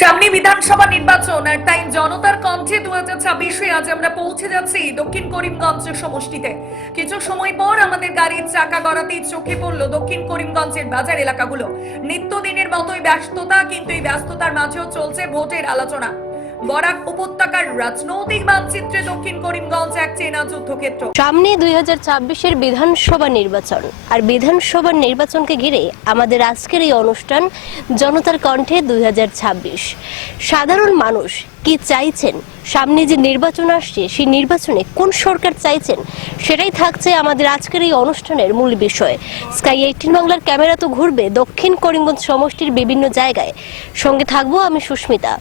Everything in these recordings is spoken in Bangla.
সামনে বিধানসভা নির্বাচন আর তাই জনতার কণ্ঠে 2026-এ আজ আমরা পৌঁছে যাচ্ছি দক্ষিণ করিমগঞ্জ সমষ্টিতে। কিছু সময় পর আমাদের গাড়ির চাকা গড়াতেই চোখে পড়ল দক্ষিণ করিমগঞ্জের বাজার এলাকাগুলো। নিত্যদিনের মতোই ব্যস্ততা, কিন্তু এই ব্যস্ততার মাঝেও চলছে ভোটের আলোচনা। বরাক উপত্যকার রাজনৈতিক মানচিত্রে দক্ষিণ করিমগঞ্জ এক চেনা যুদ্ধক্ষেত্র। সামনে 2026-এর বিধানসভা নির্বাচন, আর বিধানসভা নির্বাচনকে ঘিরে আমাদের আজকের এই অনুষ্ঠান জনতার কণ্ঠে 2026। সাধারণ মানুষ কি চাইছেন, সামনে যে নির্বাচন আসছে সেই নির্বাচনে কোন সরকার চাইছেন, সেটাই থাকছে আমাদের আজকের এই অনুষ্ঠানের মূল বিষয়। স্কাই 18 বাংলার ক্যামেরা তো ঘুরবে দক্ষিণ করিমগঞ্জ সমষ্টির বিভিন্ন জায়গায়, সঙ্গে থাকবো আমি সুস্মিতা।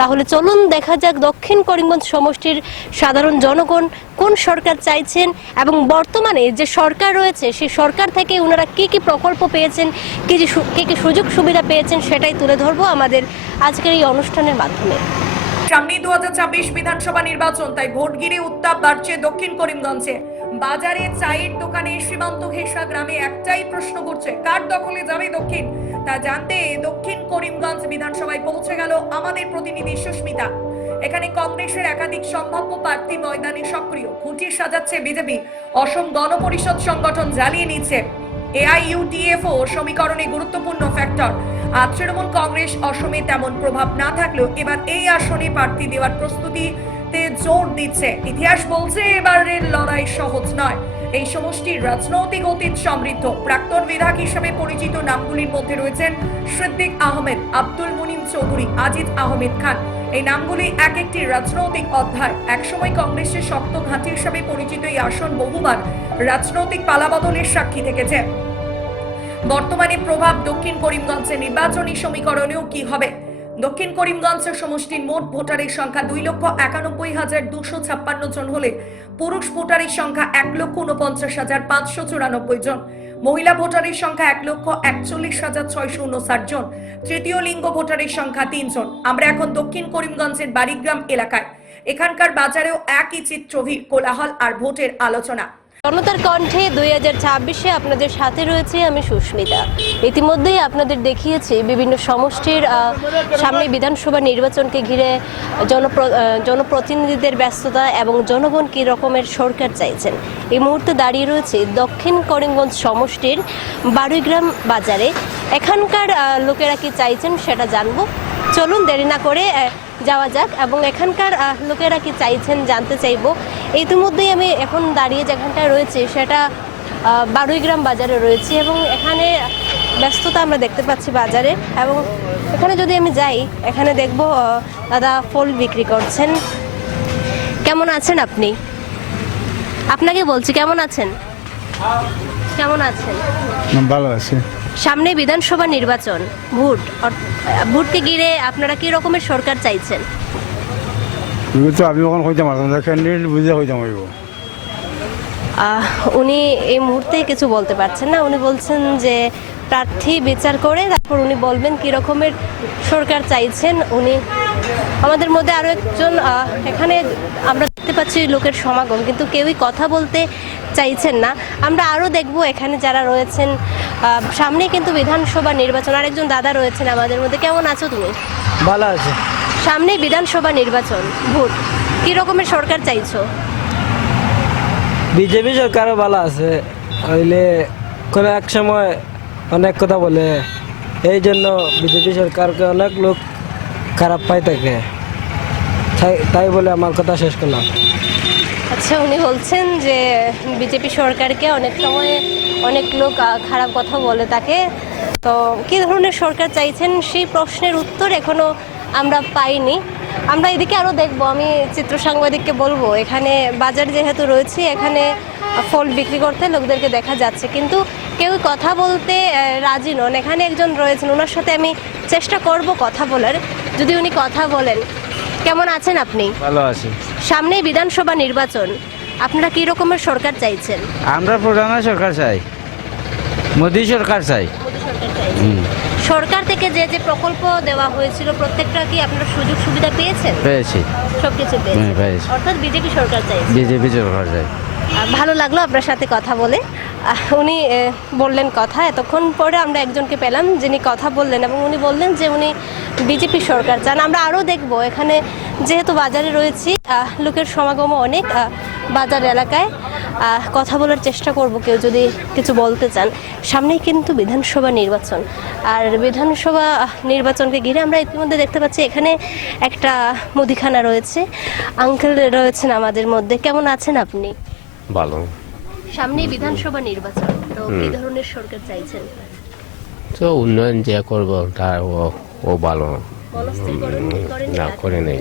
তাহলে চলুন দেখা যাক দক্ষিণ করিমগঞ্জ সমষ্টির সাধারণ জনগণ কোন সরকার চাইছেন এবং বর্তমানে যে সরকার রয়েছে সেই সরকার থেকে ওনারা কি কি প্রকল্প পেয়েছেন, কি কি সুযোগ সুবিধা পেয়েছেন, সেটাই তুলে ধরবো আমাদের আজকের এই অনুষ্ঠানের মাধ্যমে। সামনে 2026 বিধানসভা নির্বাচন, তাই ভোট ঘিরে উত্তাপ বাড়ছে দক্ষিণ করিমগঞ্জে। বাজারে, চায়ের দোকানে, সীমান্ত ঘেঁষা গ্রামে একটাই প্রশ্ন করছে, কার দখলে যাবে দক্ষিণ। তা জানতে দক্ষিণ করিমগঞ্জ বিধানসভায় পৌঁছে গেল আমাদের প্রতিনিধি সুস্মিতা। এখানে কংগ্রেসের একাধিক সম্ভাব্য প্রার্থী ময়দানে সক্রিয়, খুঁটি সাজাচ্ছে বিজেপি। অসম গণপরিষদ সংগঠন জ্বালিয়ে নিচ্ছে। AIUDFO সমীকরণে গুরুত্বপূর্ণ ফ্যাক্টর। আর তৃণমূল কংগ্রেস অসমে তেমন প্রভাব না থাকলেও এবার এই আসনে প্রার্থী দেওয়ার প্রস্তুতিতে জোর দিচ্ছে। ইতিহাস বলছে এবারের লড়াই সহজ নয়। এই সমষ্টির রাজনৈতিক অতীত সমৃদ্ধ। প্রাক্তন বিধায়ক হিসেবে পরিচিত নামগুলির মধ্যে রয়েছেন সিদ্দিক আহমেদ, আব্দুল মুনিম চৌধুরী, আজিজ আহমেদ খান। এই নামগুলি এক একটি রাজনৈতিক অধ্যায়। একসময় কংগ্রেসের শক্ত ঘাঁটি হিসেবে পরিচিত এই আসন বহুবার রাজনৈতিক পালাবদলের সাক্ষী থেকেছে। বর্তমানে প্রভাব দক্ষিণ করিমগঞ্জের নির্বাচনী সমীকরণেও কি হবে। দক্ষিণ করিমগঞ্জ সমষ্টির মোট ভোটারের সংখ্যা 2,91,256 জন হলে পুরুষ ভোটারের সংখ্যা 1,49,594 জন, মহিলা ভোটারের সংখ্যা 1,41,659 জন, তৃতীয় লিঙ্গ ভোটারের সংখ্যা 3 জন। আমরা এখন দক্ষিণ করিমগঞ্জের বাড়িগ্রাম এলাকায়। এখানকার বাজারেও একই চিত্র, ভিড়, কোলাহল আর ভোটের আলোচনা। জনতার কণ্ঠে 2026-এ আপনাদের সাথে রয়েছে আমি সুস্মিতা। ইতিমধ্যেই আপনাদের দেখিয়েছি বিভিন্ন সমষ্টির সামনে বিধানসভা নির্বাচনকে ঘিরে জনপ্রতিনিধিদের ব্যস্ততা এবং জনগণ কী রকমের সরকার চাইছেন। এই মুহূর্তে দাঁড়িয়ে রয়েছে দক্ষিণ করিমগঞ্জ সমষ্টির বাড়িগ্রাম বাজারে। এখানকার লোকেরা কি চাইছেন সেটা জানবো। চলুন দেরি না করে যাওয়া যাক এবং এখানকার লোকেরা কি চাইছেন জানতে চাইবো। ইতিমধ্যেই আমি এখন দাঁড়িয়ে যেখানটায় রয়েছে সেটা বাড়িগ্রাম বাজারে রয়েছে এবং এখানে ব্যস্ততা আমরা দেখতে পাচ্ছি বাজারে। এবং এখানে যদি আমি যাই, এখানে দেখবো দাদা ফল বিক্রি করছেন। কেমন আছেন আপনি? আপনাকে বলছি, কেমন আছেন? কেমন আছেন? ভালো আছে। সামনে বিধানসভা নির্বাচন, ভোটকে ঘিরে আপনারা কি রকমের সরকার চাইছেন? তো আমি ওখানে হইতাম ক্যান্ডিডেট বুঝে হইতাম হইব। উনি এই মুহূর্তে কিছু বলতে পারছেন না। উনি বলছেন যে প্রার্থী বিচার করে তারপর উনি বলবেন কি রকমের সরকার চাইছেন উনি। আমাদের মধ্যে আরও একজন, এখানে আমরা দেখতে পাচ্ছি লোকের সমাগম, কিন্তু কেউই কথা বলতে চাইছেন না। আমরা আরও দেখবো এখানে যারা রয়েছেন। সামনে কিন্তু বিধানসভা নির্বাচন। আরেকজন দাদা রয়েছেন আমাদের মধ্যে। কেমন আছো তুমি? ভালো আছে। সামনে বিধানসভা নির্বাচন, ভোট, কি রকমের সরকার চাইছো? বিজেপি সরকারও ভালো আছে, হইলে কোনো এক সময় অনেক কথা বলে, এই জন্য বিজেপি সরকারকে অনেক লোক খারাপ পাই থাকে, তাই বলে আমার কথা শেষ করলাম। আচ্ছা, উনি বলছেন যে বিজেপি সরকারকে অনেক সময় অনেক লোক খারাপ কথা বলে তাকে। তো কী ধরনের সরকার চাইছেন সেই প্রশ্নের উত্তর এখনও আমরা পাইনি। আমরা এদিকে আরও দেখবো। আমি চিত্র সাংবাদিককে বলবো, এখানে বাজার যেহেতু রয়েছে, এখানে ফল বিক্রি করতে লোকদেরকে দেখা যাচ্ছে, কিন্তু কেউ কথা বলতে রাজি নন। এখানে একজন রয়েছেন, ওনার সাথে আমি চেষ্টা করব কথা বলার, যদি উনি কথা বলেন। কেমন আছেন আপনি? ভালো আছি। সামনে বিধানসভা নির্বাচন, আপনারা কি রকমের সরকার চাইছেন? আমরা প্রধান সরকার চাই, মোদী সরকার চাই। সরকার থেকে যে যে প্রকল্প দেওয়া হয়েছিল প্রত্যেকটা কি আপনারা সুযোগ সুবিধা পেয়েছেন? পেয়েছি, সবকিছু পেয়েছেন, পেয়েছি। অর্থাৎ বিজেপি সরকার চাই। বিজেপি সরকার চাই। ভালো লাগলো আপনার সাথে কথা বলে। উনি বললেন কথা, এতক্ষণ পরে আমরা একজনকে পেলাম যিনি কথা বললেন এবং উনি বললেন যে উনি বিজেপি সরকার চান। আমরা আরও দেখব, এখানে যেহেতু বাজারে রয়েছি, লোকের সমাগমও অনেক বাজার এলাকায়, কথা বলার চেষ্টা করব কেউ যদি কিছু বলতে চান। সামনেই কিন্তু বিধানসভা নির্বাচন, আর বিধানসভা নির্বাচনকে ঘিরে আমরা ইতিমধ্যে দেখতে পাচ্ছি এখানে একটা মুদিখানা রয়েছে। আঙ্কেল রয়েছেন আমাদের মধ্যে, কেমন আছেন আপনি? ভালো। সামনেই বিধানসভা নির্বাচন, তো কি ধরনের সরকার চাইছেন? তো উন্নয়ন যে করবো তা ও ভালো মনস্থির করেননি? না করে নেই,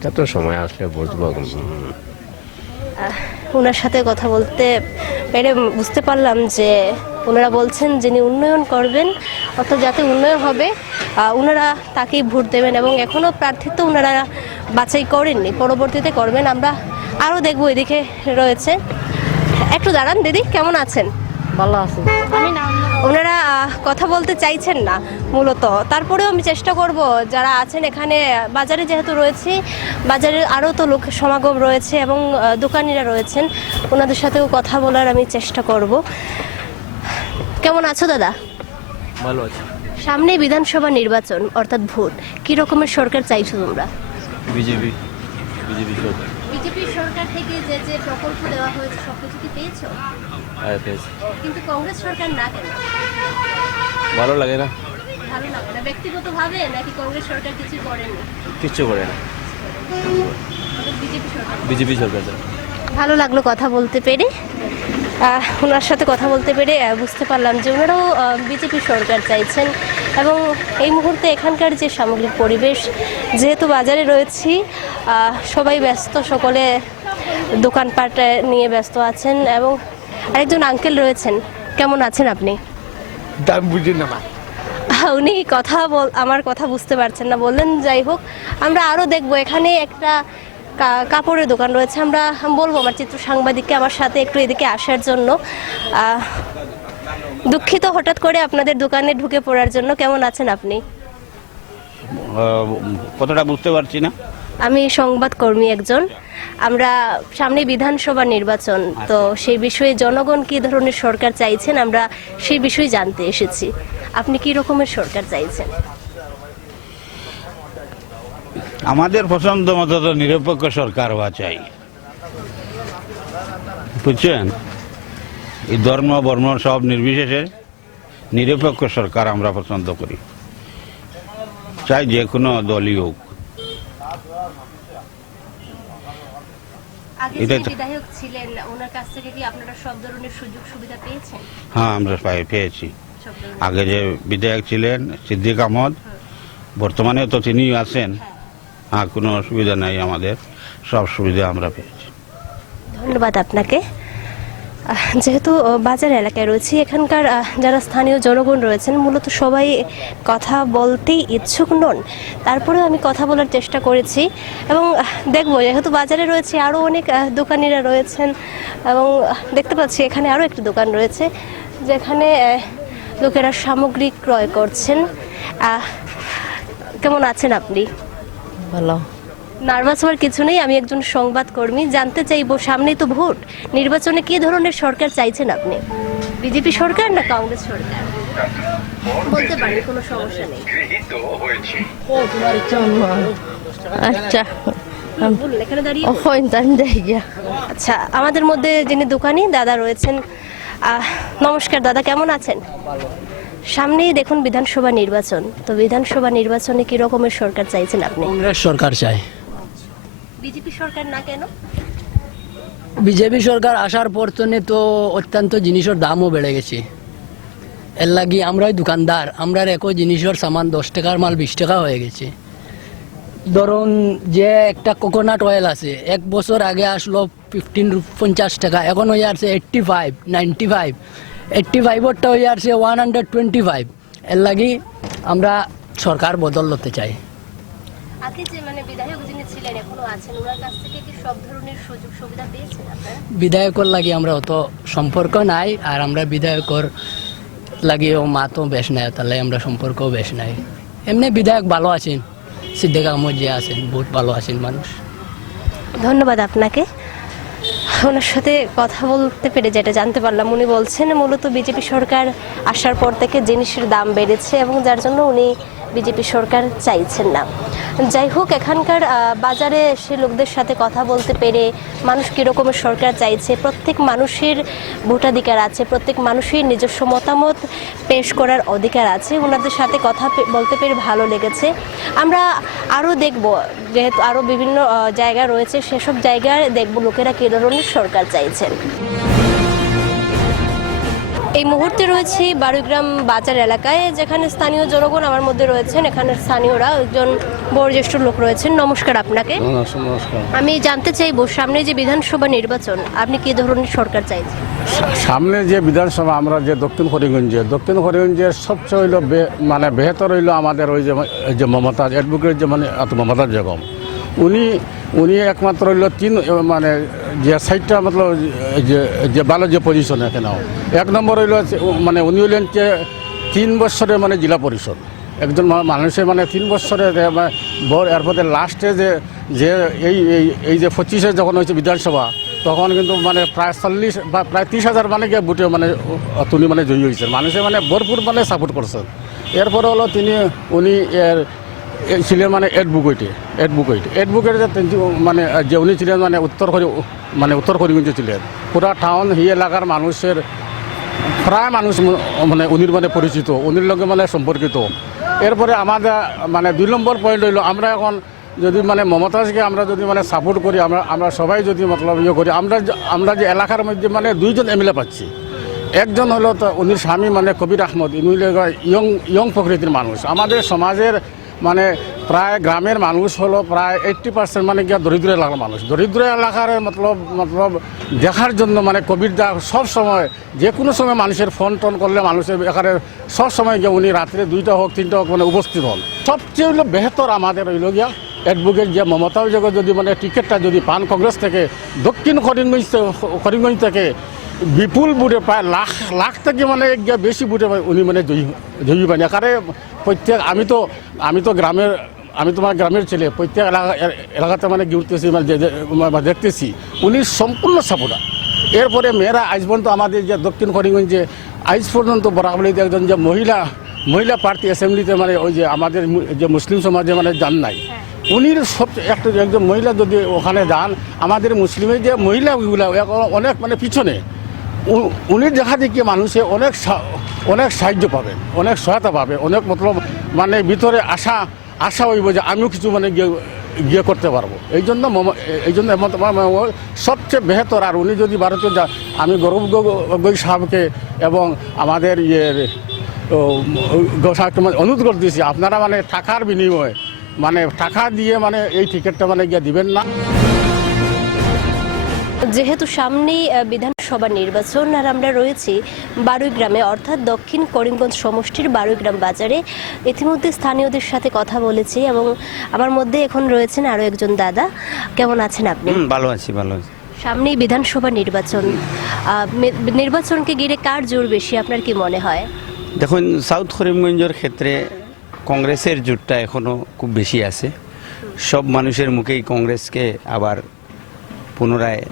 তা তো সময় আসলে বুঝবো। ওনার সাথে কথা বলতে পেরে বুঝতে পারলাম যে ওনারা বলছেন যিনি উন্নয়ন করবেন, অর্থাৎ যাতে উন্নয়ন হবে ওনারা তাকেই ভোট দেবেন, এবং এখনও প্রার্থিত্ব ওনারা বাছাই করেননি, পরবর্তীতে করবেন। আমরা আরও দেখবো, এদিকে রয়েছে। একটু দাঁড়ান দিদি, কেমন আছেন? ভালো আছে। ওনারা কথা বলতে চাইছেন না মূলত, তারপরেও আমি চেষ্টা করব যারা আছেন এখানে বাজারে যেহেতু রয়েছি, বাজারে আরও তো লোক সমাগম রয়েছে এবং দোকানিরা রয়েছেন, ওনাদের সাথেও কথা বলার আমি চেষ্টা করব। কেমন আছো দাদা? ভালো আছে। সামনে বিধানসভা নির্বাচন অর্থাৎ ভোট, কি রকমের সরকার চাইছো তোমরা? বিজেপি সরকার। বিজেপি সরকার থেকে যে যে প্রকল্প দেওয়া হয়েছে সবকিছু কি পেয়েছো? কিন্তু কংগ্রেস সরকার না কেন? ভালো লাগে না, ভালো লাগে না ব্যক্তিগতভাবে, নাকি কংগ্রেস সরকার কিছু করেনি? কিচ্ছু করে না, বিজেপি সরকার। বিজেপি সরকার। ভালো লাগলো কথা বলতে পেরে, ওনার সাথে কথা বলতে পেরে বুঝতে পারলাম যে ওনারাও বিজেপি সরকার চাইছেন। এবং এই মুহূর্তে এখানকার যে সামগ্রিক পরিবেশ, যেহেতু বাজারে রয়েছি, সবাই ব্যস্ত, সকলে দোকানপাট নিয়ে ব্যস্ত আছেন। এবং আরেকজন আঙ্কেল রয়েছেন, কেমন আছেন আপনি? দাম বুঝি না। উনি আমার কথা বুঝতে পারছেন না, বললেন। যাই হোক, আমরা আরও দেখবো। এখানে একটা কাপড়ের দোকান রয়েছে, আমরা বলবো আমার চিত্র সাংবাদিককে আমার সাথে একটু এদিকে আসার জন্য। দুঃখিত হঠাৎ করে আপনাদের দোকানে ঢুকে পড়ার জন্য। কেমন আছেন আপনি? কতটা বুঝতে পারছি না। আমি সংবাদকর্মী একজন। আমরা সামনে বিধানসভা নির্বাচন, তো সেই বিষয়ে জনগণ কি ধরনের সরকার চাইছেন আমরা সেই বিষয়ে জানতে এসেছি। আপনি কি রকমের সরকার চাইছেন? আমাদের পছন্দ মতো তো নিরপেক্ষ সরকার হওয়া চাই, বুঝছেন? এই ধর্ম বর্ণ সব নির্বিশেষে নিরপেক্ষ সরকার আমরা পছন্দ করি, চাই যে কোনো দলই হোক। আগে যে বিধায়ক ছিলেন ওনার কাছ থেকে কি আপনারা সব ধরনের সুযোগ সুবিধা পেয়েছেন? হ্যাঁ, আমরা পেয়েছি। আগে যে বিধায়ক ছিলেন সিদ্দিক আহমদ, বর্তমানে তো তিনি আছেন। হ্যাঁ, কোনো অসুবিধা নাই, আমাদের সব সুবিধা আমরা পেয়েছি। ধন্যবাদ আপনাকে। যেহেতু বাজার এলাকায় রয়েছি, এখানকার যারা স্থানীয় জনগণ রয়েছেন মূলত সবাই কথা বলতেই ইচ্ছুক নন, তারপরেও আমি কথা বলার চেষ্টা করেছি এবং দেখব। যেহেতু বাজারে রয়েছে, আরও অনেক দোকানিরা রয়েছেন এবং দেখতে পাচ্ছি এখানে আরও একটি দোকান রয়েছে যেখানে লোকেরা সামগ্রী ক্রয় করছেন। কেমন আছেন আপনি? ভালো। নার্ভাস হওয়ার কিছু নেই, আমি একজন সংবাদকর্মী। জানতে চাইবো, সামনেই তো ভোট, নির্বাচনে কি ধরনের সরকার চাইছেন আপনি? বিজেপি সরকার না কংগ্রেস সরকার? বলতে পারেন, কোনো সমস্যা নেই। আচ্ছা, বলুন, এখানে দাঁড়িয়ে ও আমি যাই গিয়া। আচ্ছা, আমাদের মধ্যে যিনি দোকানি দাদা রয়েছেন, নমস্কার দাদা, কেমন আছেন? সামনেই দেখুন বিধানসভা নির্বাচন, তো বিধানসভা নির্বাচনে কি রকমের সরকার চাইছেন আপনি? কংগ্রেস সরকার চাই। বিজেপি সরকার না কেন? বিজেপি সরকার আসার পর তো অত্যন্ত জিনিসের দামও বেড়ে গেছে। এর লাগি আমরাই দোকানদার, আমরা একই জিনিসের সামান 10 টাকার মাল 20 টাকা হয়ে গেছে। ধরুন যে একটা কোকোনাট অয়েল আছে, 1 বছর আগে আসলো 50 টাকা, এখন হয়ে আসছে 85, 95, 85-ওরটা হয়ে আসছে 125। এর লাগি আমরা সরকার বদল হতে চাই। আগে যে বিধায়ক যিনি ছিলেন এখনো আছেন, ওনার কাছ থেকে কি সব ধরনের সুযোগ সুবিধা পেয়েছেন আপনারা? বিধায়কর লাগি আমরা অত সম্পর্ক নাই, আর আমরা বিধায়কর লাগিও মা তো বেশ নাই, তাহলে আমরা সম্পর্কও বেশ নাই। এমনি বিধায়ক ভালো আছেন, সিদ্দিক আহমদ যে আছেন বহুত ভালো আছেন মানুষ। ধন্যবাদ আপনাকে। ওনার সাথে কথা বলতে পেরে যেটা জানতে পারলাম, উনি বলছেন মূলত বিজেপি সরকার আসার পর থেকে জিনিসের দাম বেড়েছে এবং যার জন্য উনি বিজেপি সরকার চাইছেন না। যাই হোক, এখানকার বাজারে সে লোকদের সাথে কথা বলতে পেরে মানুষ কীরকমের সরকার চাইছে, প্রত্যেক মানুষের ভোটাধিকার আছে, প্রত্যেক মানুষের নিজস্ব মতামত পেশ করার অধিকার আছে, ওনাদের সাথে কথা বলতে পেরে ভালো লেগেছে। আমরা আরও দেখব, যেহেতু আরও বিভিন্ন জায়গা রয়েছে, সেসব জায়গায় দেখব লোকেরা কী ধরনের সরকার চাইছেন। এই মুহূর্তে রয়েছে বারুইগ্রাম বাজার এলাকায়, যেখানে স্থানীয় জনগণ আমার মধ্যে রয়েছেন। এখানের স্থানীয়রা একজন বয়োজ্যেষ্ঠ লোক রয়েছেন। নমস্কার আপনাকে। নমস্কার। আমি জানতে চাইবো, সামনে যে বিধানসভা নির্বাচন, আপনি কি ধরনের সরকার চাইছেন? সামনে যে বিধানসভা, আমরা যে দক্ষিণ করিমগঞ্জের সবচেয়ে হইল মানে বেহতর হইল আমাদের ওই যে মমতাজ অ্যাডভোকেট, যে মানে মমতাজ বেগম, উনি একমাত্র হইল মানে যে সাইডটা মতলব যে ভালো যে পজিশন এখানে। এক নম্বর হইল মানে উনি হইলেন যে 3 বছরে মানে জেলা পরিষদ, একজন মানুষের মানে 3 বছরে এরপরে লাস্টে যে এই যে 25-এ যখন হয়েছে বিধানসভা, তখন কিন্তু মানে প্রায় 40 বা প্রায় 30,000 মানে গিয়ে বুটে মানে তিনি মানে জয়ী হয়েছেন, মানুষে মানে ভরপুর মানে সাপোর্ট করছেন। এরপরে হলো উনি ছিলেন মানে অ্যাডভোকেট মানে যে উনি ছিলেন মানে উত্তর করিমগঞ্জে ছিলেন। পুরা টাউন এলাকার মানুষের প্রায় মানুষ মানে উনির মানে পরিচিত, উনির লগে মানে সম্পর্কিত। এরপরে আমাদের মানে 2 নম্বর পয়েন্ট হইল, আমরা এখন যদি মানে মমতাজকে আমরা যদি মানে সাপোর্ট করি, আমরা সবাই যদি মতলব করি, আমরা যে এলাকার মধ্যে মানে 2জন এমএলএ পাচ্ছি। একজন হলো তো উনির স্বামী মানে কবির আহমদ, ইনি ইয়ং প্রকৃতির মানুষ। আমাদের সমাজের মানে প্রায় গ্রামের মানুষ হলো প্রায় 80% মানে গিয়া দরিদ্র এলাকার মানুষ। দরিদ্র এলাকার মতলব দেখার জন্য মানে কবির দা সব সময় যে কোনো সময় মানুষের ফোন টোন করলে মানুষের এখানে সব সময় গিয়ে উনি রাত্রে 2টা হোক 3টা হোক মানে উপস্থিত হন। সবচেয়ে হইল বেহতর আমাদের হইল গিয়া অ্যাডভোকেট যে মমতা জগৎ যদি মানে টিকিটটা যদি পান কংগ্রেস থেকে, দক্ষিণ করিমগঞ্জ থেকে বিপুল বুটে প্রায় লাখ থেকে মানে বেশি বুটে উনি মানে জয়ী পান। এখানে প্রত্যেক আমি তো তোমার গ্রামের ছেলে, প্রত্যেক এলাকাতে মানে ঘুরতেছি মানে দেখতেছি উনি সম্পূর্ণ সাপোর্টার। এরপরে মেয়েরা আজ পর্যন্ত আমাদের যে দক্ষিণ করিমগঞ্জে আজ পর্যন্ত বরাবলিতে একজন যে মহিলা প্রার্থী অ্যাসেম্বলিতে মানে ওই যে আমাদের যে মুসলিম সমাজে মানে যান নাই, উনির একজন মহিলা যদি ওখানে যান, আমাদের মুসলিমের যে মহিলাগুলো অনেক মানে পিছনে, উনি দেখা দেখি মানুষে অনেক সাহায্য পাবেন, অনেক সহায়তা পাবে, অনেক মতলব মানে ভিতরে আশা হইব যে আমিও কিছু মানে গিয়ে করতে পারবো। এই জন্য সবচেয়ে বেহতর। আর উনি যদি ভারতীয়, আমি গৌরব গগৈ সাহেবকে এবং আমাদের অনুরোধ করতেছি, আপনারা মানে টাকার বিনিময়ে মানে টাকা দিয়ে মানে এই টিকিটটা মানে গিয়ে দিবেন না। যেহেতু সামনেই বিধানসভা নির্বাচন, আর আমরা রয়েছি বারুইগ্রামে, অর্থাৎ দক্ষিণ করিমগঞ্জ সমষ্টির বারুইগ্রাম বাজারে। ইতিমধ্যে স্থানীয়দের সাথে কথা বলেছি এবং আমার মধ্যে এখন রয়েছেন আরও একজন দাদা। কেমন আছেন আপনি? ভালো আছি। সামনেই বিধানসভা নির্বাচন, নির্বাচনকে ঘিরে কার জোর বেশি, আপনার কি মনে হয়? দেখুন, সাউথ করিমগঞ্জের ক্ষেত্রে কংগ্রেসের জোরটা এখনও খুব বেশি আছে। সব মানুষের মুখেই কংগ্রেসকে আবার পুনরায়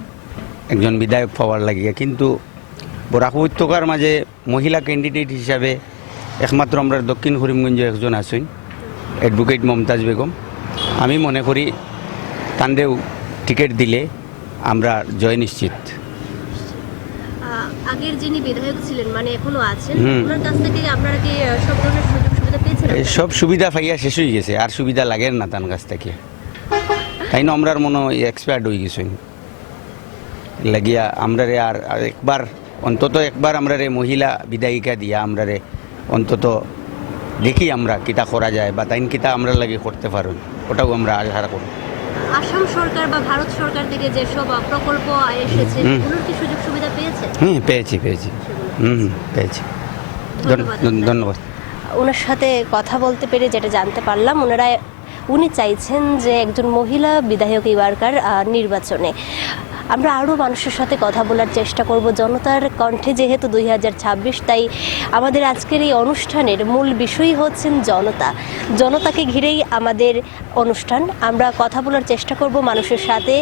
একজন বিধায়ক পাওয়ার লাগিয়ে, কিন্তু বরাক উপত্যকার মাঝে মহিলা ক্যান্ডিডেট হিসাবে একমাত্র আমরা দক্ষিণ করিমগঞ্জে একজন আছেন, অ্যাডভোকেট মমতাজ বেগম। আমি মনে করি তান্ডেও টিকিট দিলে আমরা জয় নিশ্চিত। আগের যিনি বিধায়ক ছিলেন মানে এখনো আছেন, ওনার কাছ থেকে আপনারা কি সব ধরনের সুযোগ সুবিধা পেয়েছেন? সব সুবিধা পাইয়া শেষ হয়ে গেছে, আর সুবিধা লাগে না তার কাছ থেকে। তাই না আমরা মনে হয় এক্সপায়ার্ড হয়ে গেছি লাগিয়া। আমরা আর একবার অন্তত আমরা মহিলা বিধায়িকা দিয়া আমরা অন্তত দেখি আমরা কিতা করা যায় বা তাইন কিতা আমরা লাগে করতে পারুন, ওটাও আমরা আশা করি। আসাম সরকার বা ভারত সরকার থেকে যেসব প্রকল্প এসেছে, এগুলোর কি সুযোগ সুবিধা পেয়েছে? পেয়েছি। ধন্যবাদ। ওনার সাথে কথা বলতে পেরে যেটা জানতে পারলাম, উনি চাইছেন যে একজন মহিলা বিধায়ক এবারকার নির্বাচনে। আমরা আরও মানুষের সাথে কথা বলার চেষ্টা করব। জনতার কণ্ঠে যেহেতু 2026, তাই আমাদের আজকের এই অনুষ্ঠানের মূল বিষয়ই হচ্ছেন জনতা। জনতাকে ঘিরেই আমাদের অনুষ্ঠান। আমরা কথা বলার চেষ্টা করব মানুষের সাথে,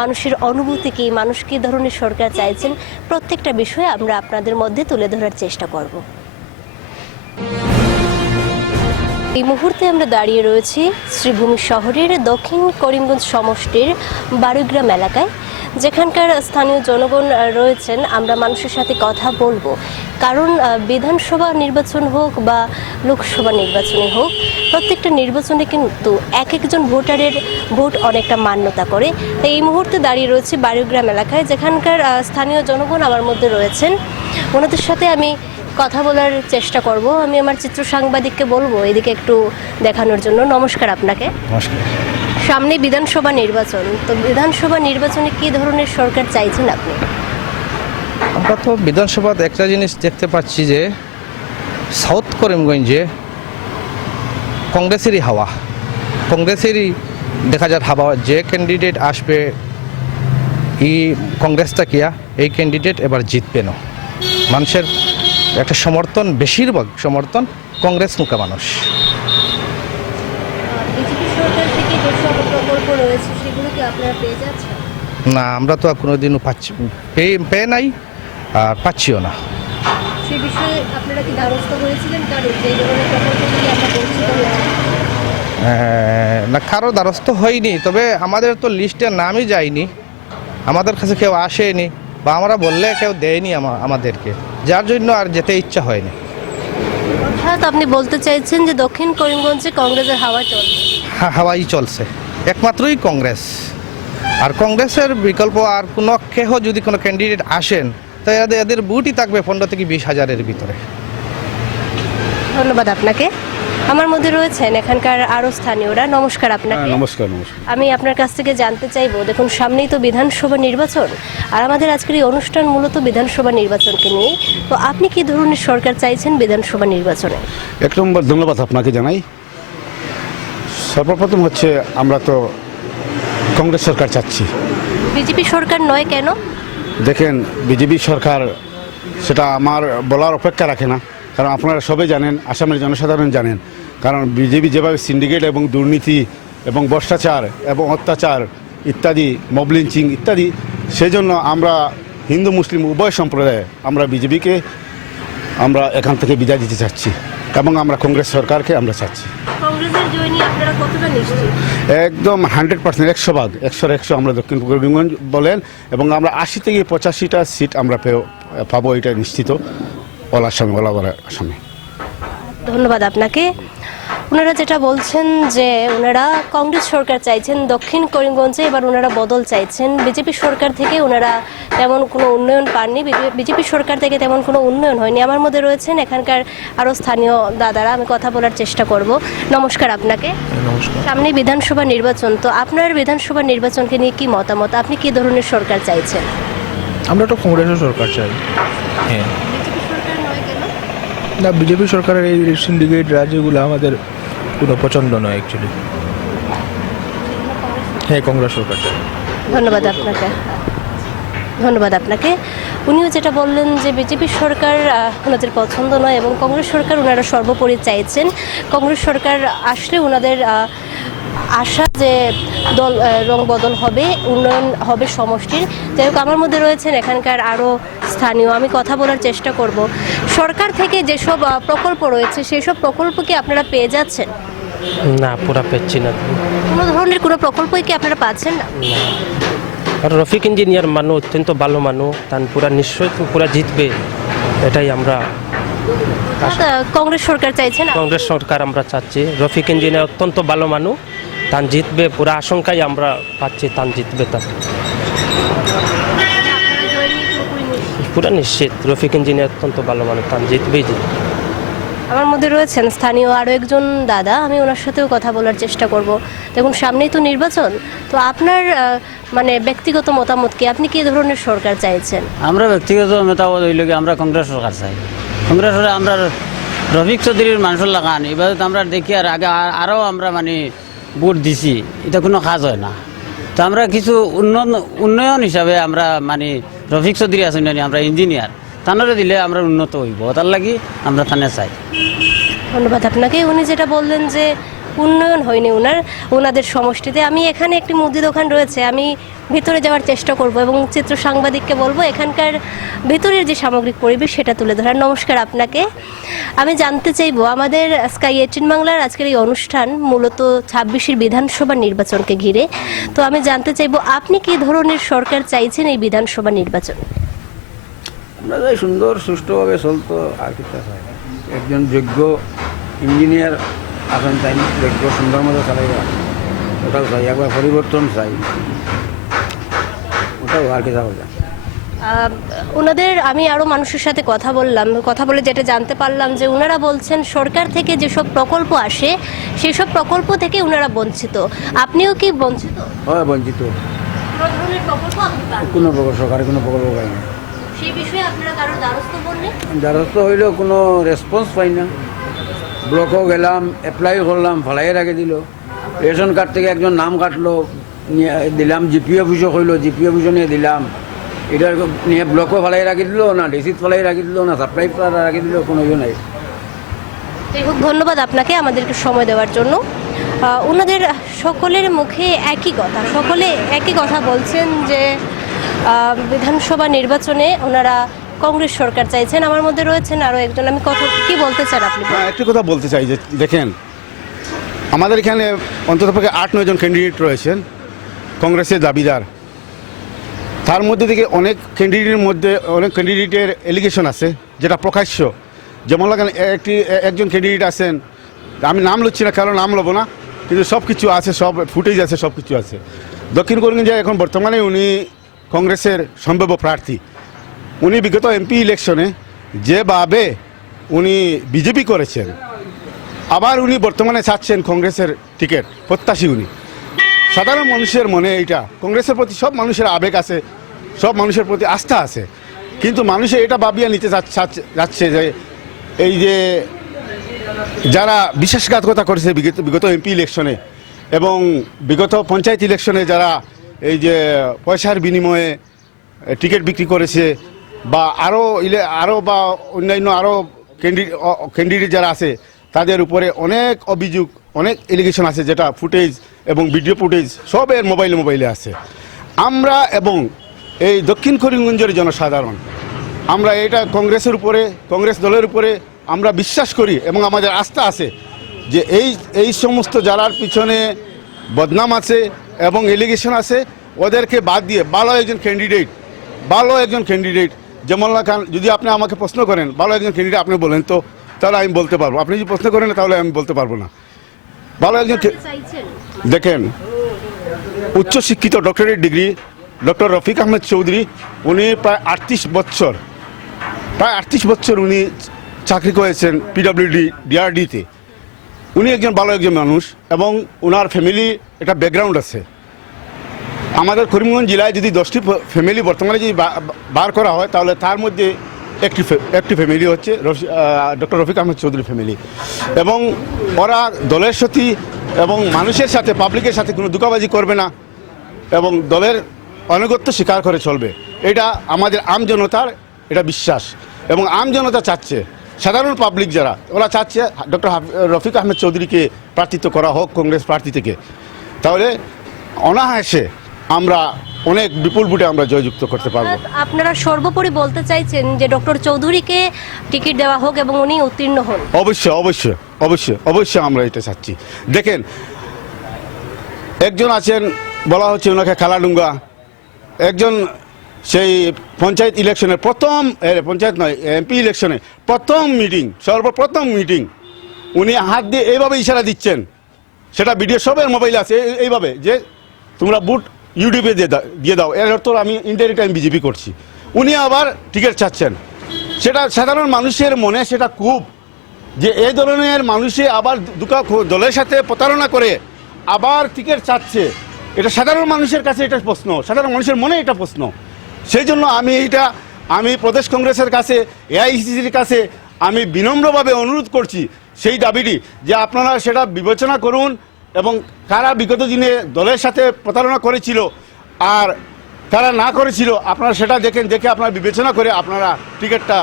মানুষের অনুভূতি কী, মানুষ কী ধরনের সরকার চাইছেন, প্রত্যেকটা বিষয়ে আমরা আপনাদের মধ্যে তুলে ধরার চেষ্টা করব। এই মুহূর্তে আমরা দাঁড়িয়ে রয়েছি শ্রীভূমি শহরের দক্ষিণ করিমগঞ্জ সমষ্টির বারুইগ্রাম এলাকায়, যেখানকার স্থানীয় জনগণ রয়েছেন। আমরা মানুষের সাথে কথা বলবো, কারণ বিধানসভা নির্বাচন হোক বা লোকসভা নির্বাচনে হোক, প্রত্যেকটা নির্বাচনে কিন্তু এক একজন ভোটারের ভোট অনেকটা মান্যতা করে। তাই এই মুহূর্তে দাঁড়িয়ে রয়েছে বারুইগ্রাম এলাকায়, যেখানকার স্থানীয় জনগণ আমার মধ্যে রয়েছেন। ওনাদের সাথে আমি কথা বলার চেষ্টা করব। আমি আমার চিত্র সাংবাদিককে বলবো এদিকে একটু দেখানোর জন্য। নমস্কার আপনাকে। নমস্কার। সামনে বিধানসভা নির্বাচন, তো বিধানসভা নির্বাচনে কী ধরনের সরকার চাইছেন আপনি? আমরা তো বিধানসভাত একটা জিনিস দেখতে পাচ্ছি যে সাউথ করিমগঞ্জে কংগ্রেসেরই হাওয়া, কংগ্রেসেরই দেখা যায় হাওয়া। যে ক্যান্ডিডেট আসবে এই কংগ্রেসটা কিয়া, এই ক্যান্ডিডেট এবার জিতবে না। মানুষের একটা সমর্থন, বেশিরভাগ সমর্থন কংগ্রেস মুখে মানুষ। বিজেপি সরকার থেকে যেসব প্রকল্প রয়েছে সেগুলো কি আপনারা পেয়ে যাচ্ছেন? না, আমরা তো কোনোদিনও পাচ্ছি পেয়ে নাই আর পাচ্ছিও না। সেই বিষয়ে আপনারা কি দ্বারস্থ হয়েছিলেন কারণ যে ধরনের প্রকল্প থেকে আমরা বঞ্চিত হয়েছি? না, কারো দ্বারস্থ হয়নি, তবে আমাদের তো লিস্টে নামই যায়নি, আমাদের কাছে কেউ আসেনি বা আমরা বললে কেউ দেয়নি আমাদেরকে, যার জন্য আর যেতে ইচ্ছা হয়নি। অর্থাৎ আপনি বলতে চাইছেন যে দক্ষিণ করিমগঞ্জে কংগ্রেসের হাওয়া চলছে? হাওয়াই চলছে, একমাত্রই কংগ্রেস। আর কংগ্রেসের বিকল্প আর কোনো কেহ যদি কোনো ক্যান্ডিডেট আসেন তো এদের বুটই থাকবে 15 থেকে 20 হাজারের ভিতরে। ধন্যবাদ আপনাকে। আমার মধ্যে রয়েছেন এখানকার আরও স্থানীয়রা। নমস্কার আপনাকে। নমস্কার। নমস্কার। আমি আপনার কাছ থেকে জানতে চাইবো, দেখুন সামনেই তো বিধানসভা নির্বাচন, আর আমাদের আজকের এই অনুষ্ঠান মূলত বিধানসভা নির্বাচনকে নিয়ে। তো আপনি কি ধরনের সরকার চাইছেন বিধানসভা নির্বাচনে? এক নম্বর ধন্যবাদ আপনাকে জানাই। সর্বপ্রথম হচ্ছে আমরা তো কংগ্রেস সরকার চাচ্ছি। বিজেপি সরকার নয় কেন? দেখেন, বিজেপি সরকার সেটা আমার বলার অপেক্ষা রাখে না, কারণ আপনারা সবাই জানেন, আসামের জনসাধারণ জানেন। কারণ বিজেপি যেভাবে সিন্ডিকেট এবং দুর্নীতি এবং ভ্রষ্টাচার এবং অত্যাচার ইত্যাদি, মব লিঞ্চিং ইত্যাদি, সেজন্য আমরা হিন্দু মুসলিম উভয় সম্প্রদায় আমরা বিজেপিকে আমরা এখান থেকে বিদায় দিতে চাচ্ছি এবং আমরা কংগ্রেস সরকারকে আমরা চাচ্ছি। কংগ্রেসের জয় নিয়ে আপনারা কতটা নিশ্চিত? একদম 100%, 100% 100 আমরা দক্ষিণ করিমগঞ্জ বলেন, এবং আমরা 80 থেকে 85টা সিট আমরা পাবো, এটা নিশ্চিত। আসামে। ধন্যবাদ আপনাকে। ওনারা যেটা বলছেন যে ওনারা কংগ্রেস সরকার চাইছেন দক্ষিণ করিমগঞ্জে, এবার ওনারা বদল চাইছেন। বিজেপি সরকার থেকে ওনারা তেমন কোনো উন্নয়ন পাননি, বিজেপি সরকার থেকে তেমন কোনো উন্নয়ন হয়নি। আমার মধ্যে রয়েছেন এখানকার আরও স্থানীয় দাদারা, আমি কথা বলার চেষ্টা করব। নমস্কার আপনাকে। নমস্কার। সামনে বিধানসভা নির্বাচন, তো আপনার বিধানসভা নির্বাচনকে নিয়ে কি মতামত? আপনি কি ধরনের সরকার চাইছেন? আমরা তো কংগ্রেসের সরকার চাই। হ্যাঁ, না, বিজেপি সরকারের এই সিন্ডিকেট রাজ্যগুলো আমাদের কোনো পছন্দ নয় অ্যাকচুয়ালি। হ্যাঁ, কংগ্রেস সরকার চাই। ধন্যবাদ আপনাকে। ধন্যবাদ আপনাকে। উনিও যেটা বললেন যে বিজেপি সরকার ওনাদের পছন্দ নয় এবং কংগ্রেস সরকার ওনারা সর্বোপরি চাইছেন। কংগ্রেস সরকার আসলে ওনাদের আশা যে দল রং বদল হবে, উন্নয়ন হবে সমষ্টির। যাই হোক, আমার মধ্যে রয়েছেন এখানকার আরও স্থানীয়, আমি কথা বলার চেষ্টা করব। সরকার থেকে যেসব প্রকল্প রয়েছে সেসব প্রকল্প কি আপনারা পেয়ে যাচ্ছেন? না, পুরা পেচ্ছি না। কোনো ধরনের কোনো প্রকল্পই কি আপনারা পাচ্ছেন না? আর রফিক ইঞ্জিনিয়ার মানুষ অত্যন্ত ভালো মানুষ, তান পুরা নিশ্চয় পুরা জিতবে, এটাই আমরা কংগ্রেস সরকার চাইছেন? কংগ্রেস সরকার আমরা চাচ্ছি। রফিক ইঞ্জিনিয়ার অত্যন্ত ভালো মানুষ, তান জিতবে, পুরা আশঙ্কাই আমরা পাচ্ছি তান জিতবে। তার পুরা নিশ্চিত, রফিক ইঞ্জিনিয়ার অত্যন্ত ভালো মানুষ, তান জিতবেই জিতবে। আমার মধ্যে রয়েছেন স্থানীয় আরও একজন দাদা, আমি ওনার সাথেও কথা বলার চেষ্টা করব। দেখুন সামনেই তো নির্বাচন, তো আপনার মানে ব্যক্তিগত মতামত কি? আপনি কি ধরনের সরকার চাইছেন? আমরা ব্যক্তিগত মতামত হইল কি আমরা কংগ্রেস সরকার চাই। কংগ্রেস আমরা রফিক চৌধুরীর মানুষের লাগান, এবার আমরা দেখি আর আগে আরও আমরা মানে ভোট দিছি, এটা কোনো কাজ হয় না। তো আমরা কিছু উন্নয়ন হিসাবে আমরা মানে রফিক চৌধুরী আছেন আমরা ইঞ্জিনিয়ার তানরে দিলে আমরা উন্নত হইব তার লাগি আমরা তানে চাই। ধন্যবাদ আপনাকে। উনি যেটা বললেন যে উন্নয়ন হয়নি ওনাদের সমষ্টিতে। আমি এখানে একটি মুদি দোকান রয়েছে, আমি ভিতরে যাওয়ার চেষ্টা করব এবং চিত্র সাংবাদিককে বলবো এখানকার ভিতরের যে সামগ্রিক পরিবেশ সেটা তুলে ধরার। নমস্কার আপনাকে। আমি জানতে চাইবো আমাদের স্কাই 18 বাংলার আজকের এই অনুষ্ঠান মূলত 26-এর বিধানসভা নির্বাচনকে ঘিরে। তো আমি জানতে চাইবো আপনি কি ধরনের সরকার চাইছেন এই বিধানসভা নির্বাচন? আমরা যাই সুন্দর সুষ্ঠুভাবে চলতো আর কি চাই। একজন যোগ্য ইঞ্জিনিয়ার আসেন চাই, যোগ্য সুন্দর মতো চালাইবা ওটাও চাই, একবার পরিবর্তন চাই, ওটাও আর কি চাওয়া যায়। ওনাদের আমি আরও মানুষের সাথে কথা বলে যেটা জানতে পারলাম যে ওনারা বলছেন সরকার থেকে যেসব প্রকল্প আসে সেসব প্রকল্প থেকে ওনারা বঞ্চিত। আপনিও কি বঞ্চিত? হয় বঞ্চিত, কোনো ধরনের প্রকল্প আপনি পান না? কোনো প্রকল্প সরকারি কোনো প্রকল্প পাই না। সেই বিষয়ে আপনারা কারোর দ্বারস্থ বললেন? দ্বারস্থ হইলেও কোনো রেসপন্স পাই না। ব্লকও গেলাম, অ্যাপ্লাই করলাম, ফালাই রাখে দিল। রেশন কার্ড থেকে একজন নাম কাটলো, দিলাম জিপি অফিসও হইলো, জিপি অফিসও নিয়ে দিলাম, এটা নিয়ে ব্লকও ফালাই রাখি দিল না, ডিসিত ফালাই রাখি দিল না, সাপ্লাই রাখি দিল, কোনো ইয়ে নাই। যাই হোক, ধন্যবাদ আপনাকে আমাদেরকে সময় দেওয়ার জন্য। ওনাদের সকলের মুখে সকলে একই কথা বলছেন যে বিধানসভা নির্বাচনে ওনারা কংগ্রেস সরকার চাইছেন। আমার মধ্যে রয়েছেন আরও একজন, আমি কথা কি বলতে চান আপনি? একটি কথা বলতে চাই যে দেখেন, আমাদের এখানে অন্ততপক্ষে 8-9 জন ক্যান্ডিডেট রয়েছেন কংগ্রেসের দাবিদার। তার মধ্যে থেকে অনেক ক্যান্ডিডেটের এলিগেশন আছে যেটা প্রকাশ্য। যেমন লাগেন একজন ক্যান্ডিডেট আছেন, আমি নাম লচ্ছি না, কারণ নাম লব না, কিন্তু সব কিছু আছে, সব ফুটেজ আছে, সব কিছু আছে। দক্ষিণ করিমগঞ্জে এখন বর্তমানে উনি কংগ্রেসের সম্ভাব্য প্রার্থী। উনি বিগত এমপি ইলেকশনে যেভাবে উনি বিজেপি করেছেন, আবার উনি বর্তমানে চাচ্ছেন কংগ্রেসের টিকিট প্রত্যাশী। উনি সাধারণ মানুষের মনে এইটা কংগ্রেসের প্রতি সব মানুষের আবেগ আছে, সব মানুষের প্রতি আস্থা আছে, কিন্তু মানুষে এটা ভাবিয়া নিতে যাচ্ছে যে এই যে যারা বিশ্বাসঘাতকতা করেছে বিগত এমপি ইলেকশনে এবং বিগত পঞ্চায়েত ইলেকশনে যারা এই যে পয়সার বিনিময়ে টিকিট বিক্রি করেছে বা আরও বা অন্যান্য আরও ক্যান্ডিডেট যারা আছে তাদের উপরে অনেক অভিযোগ, অনেক এলিগেশন আছে, যেটা ফুটেজ এবং ভিডিও ফুটেজ সবের মোবাইলে আছে। আমরা এবং এই দক্ষিণ করিমগঞ্জের জনসাধারণ আমরা এটা কংগ্রেস দলের উপরে আমরা বিশ্বাস করি এবং আমাদের আস্থা আছে যে এই সমস্ত যারার পিছনে বদনাম আছে এবং এলিগেশন আছে ওদেরকে বাদ দিয়ে ভালো একজন ক্যান্ডিডেট যেমন খান, যদি আপনি আমাকে প্রশ্ন করেন ভালো একজন ক্যান্ডিডেট আপনি বলেন তো, তাহলে আমি বলতে পারবো। আপনি যদি প্রশ্ন করেন তাহলে আমি বলতে পারবো না। ভালো একজন দেখেন, উচ্চশিক্ষিত doctorate degree doctor Rafiq Ahmed Chowdhury, উনি প্রায় 38 বছর উনি চাকরি করেছেন পিডব্লিউডি ডিআরডিতে। উনি ভালো একজন মানুষ এবং ওনার ফ্যামিলি একটা ব্যাকগ্রাউন্ড আছে। আমাদের করিমগঞ্জ জেলায় যদি 10টি ফ্যামিলি বর্তমানে যদি বার করা হয় তাহলে তার মধ্যে একটি ফ্যামিলি হচ্ছে ডক্টর রফিক আহমেদ চৌধুরী ফ্যামিলি। এবং ওরা দলের সাথে এবং মানুষের সাথে, পাবলিকের সাথে কোনো দুকাবাজি করবে না এবং দলের আনুগত্য স্বীকার করে চলবে। এটা আমাদের আমজনতার এটা বিশ্বাস এবং আমজনতা চাচ্ছে, সাধারণ পাবলিক যারা ওরা চাচ্ছে ডক্টর রফিক আহমেদ চৌধুরীকে প্রার্থিত্ব করা হোক কংগ্রেস প্রার্থী থেকে। তাহলে অনায়াসে আমরা অনেক বিপুল ভোটে আমরা জয়যুক্ত করতে পারবো। আপনারা সর্বোপরি বলতে চাইছেন যে ডক্টর চৌধুরীকে টিকিট দেওয়া হোক এবং উনি উত্তীর্ণ হন? অবশ্যই আমরা এটা চাচ্ছি। দেখেন, একজন আছেন বলা হচ্ছে ওনাকে খালাডুঙ্গা, একজন সেই পঞ্চায়েত ইলেকশনের এমপি ইলেকশনে সর্বপ্রথম মিটিং উনি হাত দিয়ে এইভাবে ইশারা দিচ্ছেন, সেটা ভিডিও সবের মোবাইলে আছে, এইভাবে যে তোমরা বুট ইউটিউবে দিয়ে দাও, এর অর্থ আমি ইনডাইরেক্ট আমি বিজেপি করছি। উনি আবার টিকিট চাচ্ছেন, সেটা সাধারণ মানুষের মনে সেটা খুব যে এই ধরনের মানুষে আবার দলের সাথে প্রতারণা করে আবার টিকিট চাচ্ছে। এটা সাধারণ মানুষের কাছে এটা প্রশ্ন, সাধারণ মানুষের মনে এটা প্রশ্ন। সেই জন্য আমি প্রদেশ কংগ্রেসের কাছে, এআইসিসির কাছে আমি বিনম্রভাবে অনুরোধ করছি সেই দাবিটি যে আপনারা সেটা বিবেচনা করুন এবং কারা বিগত দিনে দলের সাথে প্রতারণা করেছিল আর কারা না করেছিল, আপনারা সেটা দেখেন, দেখে আপনারা বিবেচনা করে আপনারা টিকিটটা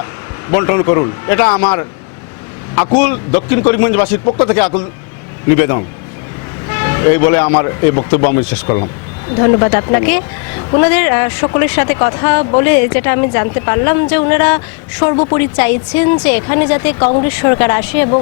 বন্টন করুন। এটা আমার আকুল দক্ষিণ করিমগঞ্জবাসীর পক্ষ থেকে আকুল নিবেদন। এই বলে আমার এই বক্তব্য আমি শেষ করলাম। ধন্যবাদ আপনাকে। ওনাদের সকলের সাথে কথা বলে যেটা আমি জানতে পারলাম যে ওনারা সর্বোপরি চাইছেন যে এখানে যাতে কংগ্রেস সরকার আসে এবং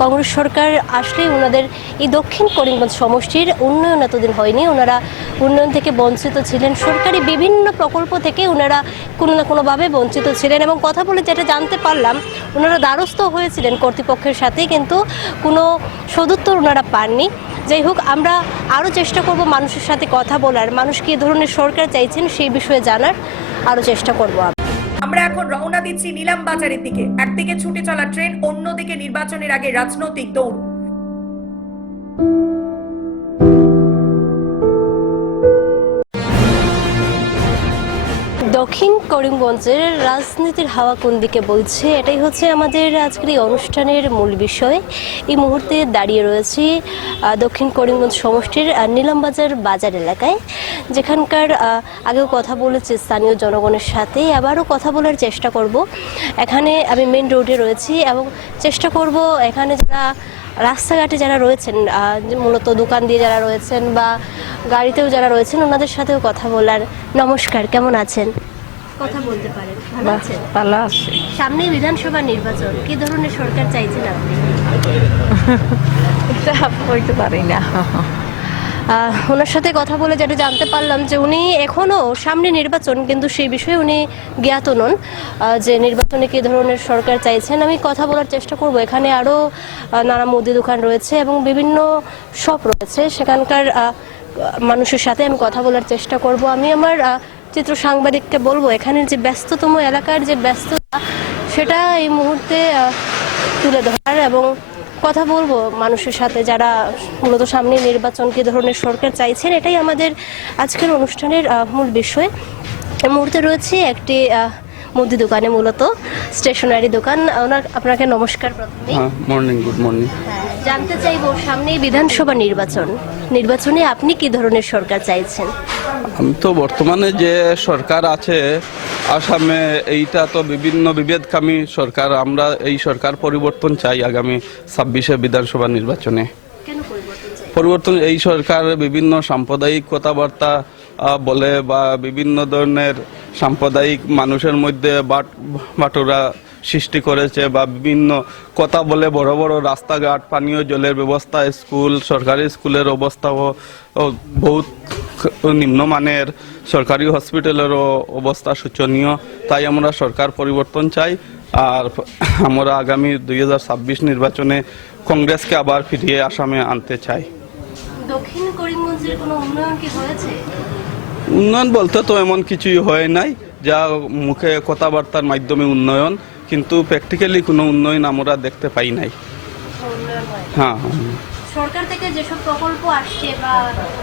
কংগ্রেস সরকার আসলে ওনাদের এই দক্ষিণ করিমগঞ্জ সমষ্টির উন্নয়ন এতদিন হয়নি, ওনারা উন্নয়ন থেকে বঞ্চিত ছিলেন, সরকারি বিভিন্ন প্রকল্প থেকে ওনারা কোনো না কোনোভাবে বঞ্চিত ছিলেন এবং কথা বলে যেটা জানতে পারলাম ওনারা দ্বারস্থ হয়েছিলেন কর্তৃপক্ষের সাথে, কিন্তু কোনো সদুত্তর ওনারা পাননি। যাই হোক, আমরা আরও চেষ্টা করব মানুষের সাথে কথা বলার, মানুষ কী ধরনের সরকার চাইছেন সেই বিষয়ে জানার আরও চেষ্টা করব। আমরা এখন রওনা দিচ্ছি নিলাম বাজারের দিকে। একদিকে ছুটে চলা ট্রেন, অন্যদিকে নির্বাচনের আগে রাজনৈতিক দৌড়। দক্ষিণ করিমগঞ্জের রাজনীতির হাওয়া কোন দিকে বইছে, এটাই হচ্ছে আমাদের আজকের এই অনুষ্ঠানের মূল বিষয়। এই মুহূর্তে দাঁড়িয়ে রয়েছি দক্ষিণ করিমগঞ্জ সমষ্টির নিলামবাজার বাজার এলাকায়, যেখানকার আগেও কথা বলেছি স্থানীয় জনগণের সাথে, আবারও কথা বলার চেষ্টা করব। এখানে আমি মেন রোডে রয়েছি এবং চেষ্টা করব এখানে যারা রাস্তাঘাটে যারা রয়েছেন, মূলত দোকান দিয়ে যারা রয়েছেন বা গাড়িতেও যারা রয়েছেন ওনাদের সাথেও কথা বলার। নমস্কার, কেমন আছেন? কথা বলতে পারেন? ভালো আছেন? ভালো আছে। সামনে বিধানসভা নির্বাচন, কি ধরনের সরকার চাইছেন আপনি? এটা বলতে পারি না। ওনার সাথে কথা বলে যেটা জানতে পারলাম যে উনি এখনও সামনে নির্বাচন, কিন্তু সেই বিষয়ে উনি জ্ঞাত নন যে নির্বাচনে কী ধরনের সরকার চাইছেন। আমি কথা বলার চেষ্টা করব। এখানে আরও নানা মুদি দোকান রয়েছে এবং বিভিন্ন শপ রয়েছে, সেখানকার মানুষের সাথে আমি কথা বলার চেষ্টা করব। আমি আমার চিত্র সাংবাদিককে বলবো এখানের যে ব্যস্ততম এলাকার যে ব্যস্ততা সেটা এই মুহূর্তে তুলে ধরার এবং কথা বলবো মানুষের সাথে যারা মূলত সামনে নির্বাচন কী ধরনের সরকার চাইছেন, এটাই আমাদের আজকের অনুষ্ঠানের মূল বিষয়। এই মুহূর্তে রয়েছে একটি মুদি দোকানে, মূলত স্টেশনারি দোকান। আপনাকে নমস্কার। প্রথমে মর্নিং, গুড মর্নিং। জানতে চাইবো সামনে বিধানসভা নির্বাচনে আপনি কি ধরনের সরকার চাইছেন? আমি তো বর্তমানে যে সরকার আছে আসামে, এইটা তো বিভিন্ন বিভেদকামী সরকার। আমরা এই সরকার পরিবর্তন চাই আগামী 26-এ বিধানসভা নির্বাচনে। পরিবর্তন, এই সরকার বিভিন্ন সাম্প্রদায়িক কথাবার্তা বলে বা বিভিন্ন ধরনের সাম্প্রদায়িক মানুষের মধ্যে বাটোরা সৃষ্টি করেছে বা বিভিন্ন কথা বলে বড় বড় রাস্তাঘাট, পানীয় জলের ব্যবস্থা, স্কুল, সরকারি স্কুলের অবস্থাও বহুত নিম্নমানের, সরকারি হসপিটালেরও অবস্থা শোচনীয়। তাই আমরা সরকার পরিবর্তন চাই আর আমরা আগামী 2026 নির্বাচনে কংগ্রেসকে আবার ফিরিয়ে আসামে আনতে চাই। দক্ষিণ করিমগঞ্জের কোনো উন্নয়ন কি হয়েছে? উন্নয়ন বলতে তো এমন কিছুই হয় নাই, যা মুখে কথাবার্তার মাধ্যমে উন্নয়ন, কিন্তু প্র্যাকটিক্যালি কোনো উন্নয়ন আমরা দেখতে পাই নাই। হ্যাঁ, সরকার থেকে যেসব প্রকল্প আসছে বা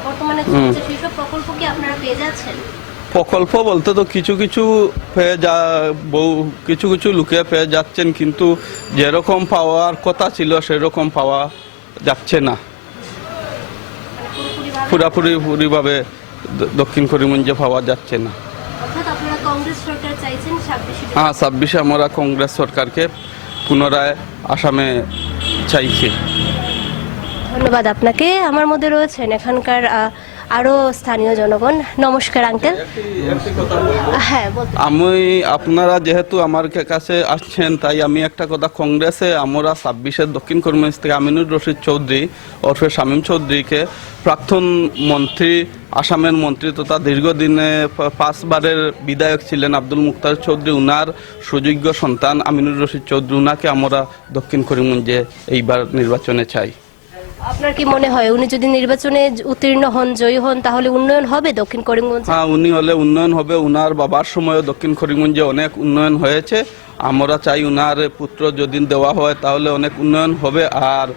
বর্তমানে চলছে সেসব প্রকল্প কি আপনারা পেয়ে যাচ্ছেন? প্রকল্প বলতে তো কিছু কিছু লোকে পেয়ে যাচ্ছেন, কিন্তু যেরকম পাওয়ার কথা ছিল সেরকম পাওয়া যাচ্ছে না। পুরাপুরিভাবে দক্ষিণ করিমগঞ্জে পাওয়া যাচ্ছে না। হ্যাঁ, 26-এ আমরা কংগ্রেস সরকারকে পুনরায় আসামে চাইছি। ধন্যবাদ আপনাকে। আমার মধ্যে রয়েছেন এখানকার আরো স্থানীয় জনগণ। নমস্কার আঙ্কেল। হ্যাঁ, আমি আপনারা যেহেতু আমার কাছে আসছেন তাই আমি একটা কথা, কংগ্রেসে আমরা 26-এর দক্ষিণ করিমগঞ্জ থেকে আমিনুর রশিদ চৌধুরী ওরফে শামীম চৌধুরীকে, প্রাক্তন মন্ত্রী, আসামের মন্ত্রী তথা দীর্ঘদিনে 5 বারের বিধায়ক ছিলেন আব্দুল মুক্তার চৌধুরী, উনার সুযোগ্য সন্তান আমিনুর রশিদ চৌধুরী, উনাকে আমরা দক্ষিণ করিমগঞ্জে এইবার নির্বাচনে চাই। আপনার কি মনে হয় উনি যদি নির্বাচনে উত্তীর্ণ হন, জয়ী হন, তাহলে উন্নয়ন হবে দক্ষিণ করিমগঞ্জ? হ্যাঁ, উনি হলে উন্নয়ন হবে। উনার বাবার সময় দক্ষিণ করিমগঞ্জে অনেক উন্নয়ন হয়েছে। আমরা চাই উনার পুত্র যদি দেওয়া হয় তাহলে অনেক উন্নয়ন হবে। আর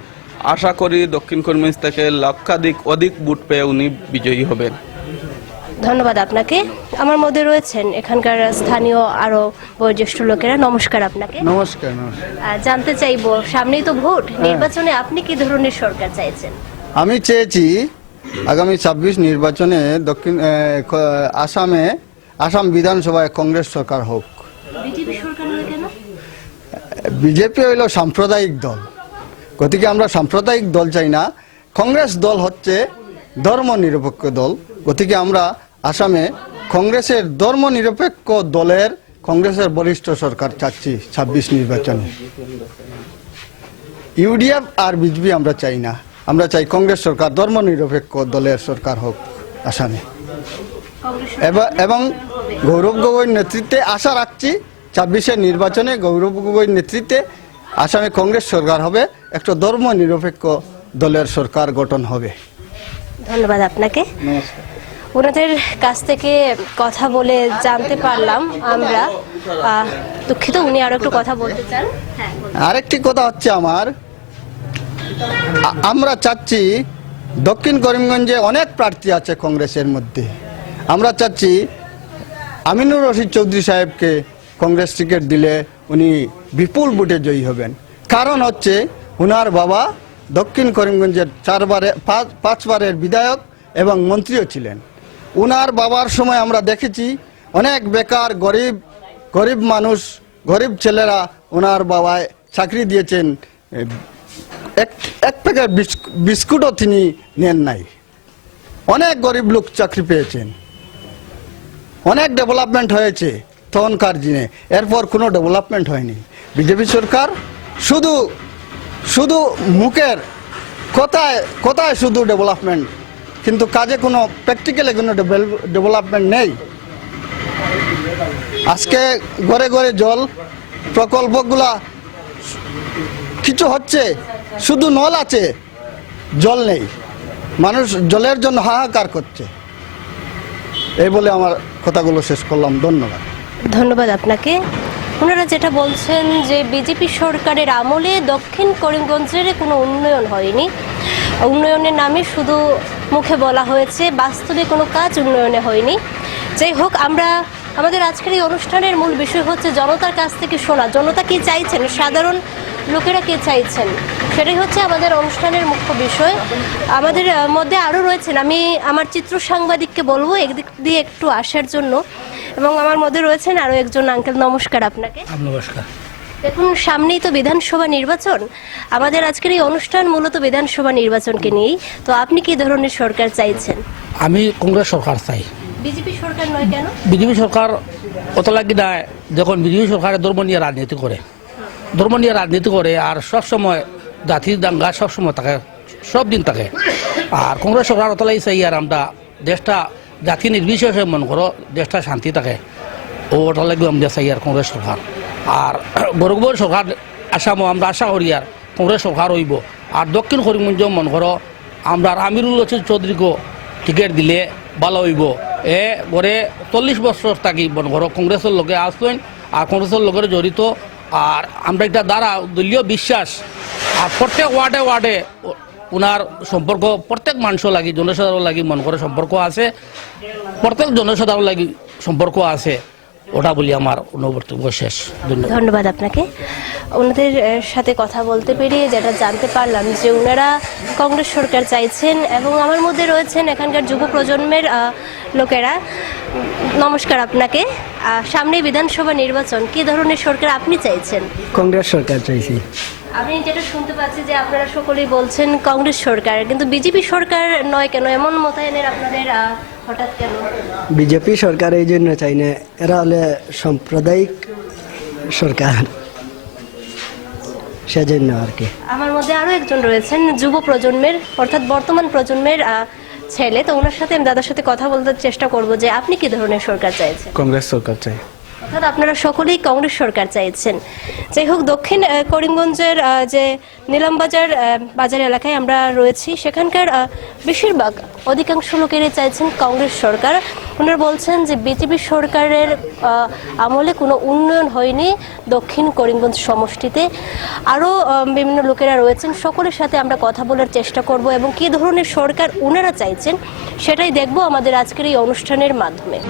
আশা করি দক্ষিণ করিমগঞ্জ থেকে লক্ষাধিক অধিক ভোট পেয়ে উনি বিজয়ী হবেন। ধন্যবাদ আপনাকে। আমার মধ্যে রয়েছেন এখানকার স্থানীয় আরো বয়োজ্যেষ্ঠ লোকেরা। নমস্কার আপনাকে। নমস্কার। জানতে চাইবো সামনেই তো ভোট, নির্বাচনে আপনি কি ধরনের সরকার চাইছেন? আমি চেয়েছি আগামী ২৬ নির্বাচনে আসাম বিধানসভায় কংগ্রেস সরকার হোক। বিজেপি হইল সাম্প্রদায়িক দল, গতিকে আমরা সাম্প্রদায়িক দল চাই না। কংগ্রেস দল হচ্ছে ধর্মনিরপেক্ষ দল, গতিকে আমরা আসামে কংগ্রেসের ধর্মনিরপেক্ষ দলের কংগ্রেসের বরিষ্ঠ সরকার চাচ্ছি ২৬ নির্বাচনে। ইউডিএফ আর বিজেপি আমরা চাই না, আমরা চাই কংগ্রেস সরকার ধর্মনিরপেক্ষ দলের সরকার হোক আসামে। এবং গৌরব গগৈর নেতৃত্বে আশা রাখছি ২৬ নির্বাচনে গৌরব গগৈর নেতৃত্বে আসামে কংগ্রেস সরকার হবে, একটা ধর্মনিরপেক্ষ দলের সরকার গঠন হবে। ধন্যবাদ আপনাকে। নমস্কার। ওনাদের কাছ থেকে কথা বলে জানতে পারলাম আমরা, দুঃখিত উনি আরো একটু কথা বলতে চান। আরেকটি কথা হচ্ছে আমরা চাচ্ছি দক্ষিণ করিমগঞ্জে অনেক প্রার্থী আছে কংগ্রেসের মধ্যে, আমরা চাচ্ছি আমিনুর রশিদ চৌধুরী সাহেবকে কংগ্রেস টিকিট দিলে উনি বিপুল ভোটে জয়ী হবেন। কারণ হচ্ছে উনার বাবা দক্ষিণ করিমগঞ্জের 5বারের বিধায়ক এবং মন্ত্রীও ছিলেন। উনার বাবার সময় আমরা দেখেছি অনেক বেকার গরিব মানুষ, গরিব ছেলেরা ওনার বাবায় চাকরি দিয়েছেন, এক প্যাকেট বিস্কুটও তিনি নেন নাই। অনেক গরিব লোক চাকরি পেয়েছেন, অনেক ডেভেলপমেন্ট হয়েছে তখনকার দিনে, এরপর কোনো ডেভেলপমেন্ট হয়নি। বিজেপি সরকার শুধু মুখের কথায় শুধু ডেভেলপমেন্ট, কিন্তু কাজে কোনো প্র্যাকটিক্যালি কোনো ডেভেলপমেন্ট নেই। আজকে ঘরে ঘরে জল প্রকল্পগুলা কিছু হচ্ছে, শুধু নল আছে, জল নেই, মানুষ জলের জন্য হাহাকার করছে। এই বলে আমার কথাগুলো শেষ করলাম। ধন্যবাদ। ধন্যবাদ আপনাকে। ওনারা যেটা বলছেন যে বিজেপি সরকারের আমলে দক্ষিণ করিমগঞ্জের কোনো উন্নয়ন হয়নি, উন্নয়নের নামে শুধু মুখে বলা হয়েছে, বাস্তবে কোনো কাজ উন্নয়নে হয়নি। যাই হোক, আমাদের আজকের এই অনুষ্ঠানের মূল বিষয় হচ্ছে জনতার কাছ থেকে শোনা, জনতা কি চাইছেন, সাধারণ লোকেরা কে চাইছেন, সেটাই হচ্ছে আমাদের অনুষ্ঠানের মুখ্য বিষয়। আমাদের মধ্যে আরও রয়েছেন, আমি আমার চিত্র সাংবাদিককে বলবো একদিক দিয়ে একটু আসার জন্য, এবং আমার মধ্যে রয়েছেন আরও একজন আঙ্কেল। নমস্কার আপনাকে। নমস্কার। দেখুন, সামনেই তো বিধানসভা নির্বাচন, আমাদের আজকের এই অনুষ্ঠান মূলত বিধানসভা নির্বাচনকে নিয়েই। তো আপনি কি ধরনের সরকার চাইছেন? আমি কংগ্রেস সরকার চাই। বিজেপি সরকার নয় কেন? বিজেপি সরকার অত লাগি না, যখন বিজেপি সরকার ধর্ম নিয়ে রাজনীতি করে, আর সবসময় জাতির দাঙ্গা সবসময় থাকে, সব দিন থাকে। আর কংগ্রেস সরকার অত লাগি চাই, আর আমরা দেশটা জাতি নির্বিশেষে মনে করো দেশটা শান্তি থাকে, ওটা লাগবে আমরা চাই আর কংগ্রেস সরকার। আর গৌরব সরকার আসামও আমরা আশা করি আর কংগ্রেস সরকার হইব। আর দক্ষিণ করিমগঞ্জ মনে করো আমরা আমিরুল রশিদ চৌধুরীকে টিকিট দিলে ভালো হইব। গড়ে 40 বছর থাকি মনে করো কংগ্রেসের লোকে আসলেন, আর কংগ্রেসের লোকের জড়িত। আর আমরা এটা দ্বারা দলীয় বিশ্বাস, আর প্রত্যেক ওয়ার্ডে ওনার সম্পর্ক প্রত্যেক মানুষের লাগি, জনসাধারণ লাগি মনে করে সম্পর্ক আছে, প্রত্যেক জনসাধারণ লাগি সম্পর্ক আছে, ওটা বলি আমার বক্তব্য শেষ। ধন্যবাদ আপনাকে। ওনাদের সাথে কথা বলতে পেরিয়ে যেটা জানতে পারলাম যে ওনারা কংগ্রেস সরকার চাইছেন, এবং আমার মধ্যে রয়েছেন এখানকার যুব প্রজন্মের লোকেরা। নমস্কার আপনাকে। সামনে বিধানসভা নির্বাচন, কি ধরনের সরকার আপনি চাইছেন? কংগ্রেস সরকার চাইছি। আমি যেটা শুনতে পাচ্ছি যে আপনারা সকলেই বলছেন কংগ্রেস সরকার, কিন্তু বিজেপি সরকার নয় কেন? এমন মোতায়েনের আপনাদের হঠাৎ কেন? বিজেপি সরকার এই জন্য চাই না, এরা হলে সাম্প্রদায়িক সরকার, সেজন্য আর কি। আমার মধ্যে আরও একজন রয়েছেন যুব প্রজন্মের, অর্থাৎ বর্তমান প্রজন্মের ছেলে। তো ওনার সাথে আমি দাদার সাথে কথা বলতে চেষ্টা করব যে আপনি কি ধরনের সরকার চাইছেন? কংগ্রেস সরকার চাই। অর্থাৎ আপনারা সকলেই কংগ্রেস সরকার চাইছেন। যাই হোক, দক্ষিণ করিমগঞ্জের যে নীলামবাজার বাজার এলাকায় আমরা রয়েছি, সেখানকার বেশিরভাগ অধিকাংশ লোকেরাই চাইছেন কংগ্রেস সরকার। ওনারা বলছেন যে বিজেপি সরকারের আমলে কোনো উন্নয়ন হয়নি দক্ষিণ করিমগঞ্জ সমষ্টিতে। আরও বিভিন্ন লোকেরা রয়েছেন, সকলের সাথে আমরা কথা বলার চেষ্টা করব, এবং কী ধরনের সরকার ওনারা চাইছেন সেটাই দেখব আমাদের আজকের এই অনুষ্ঠানের মাধ্যমে।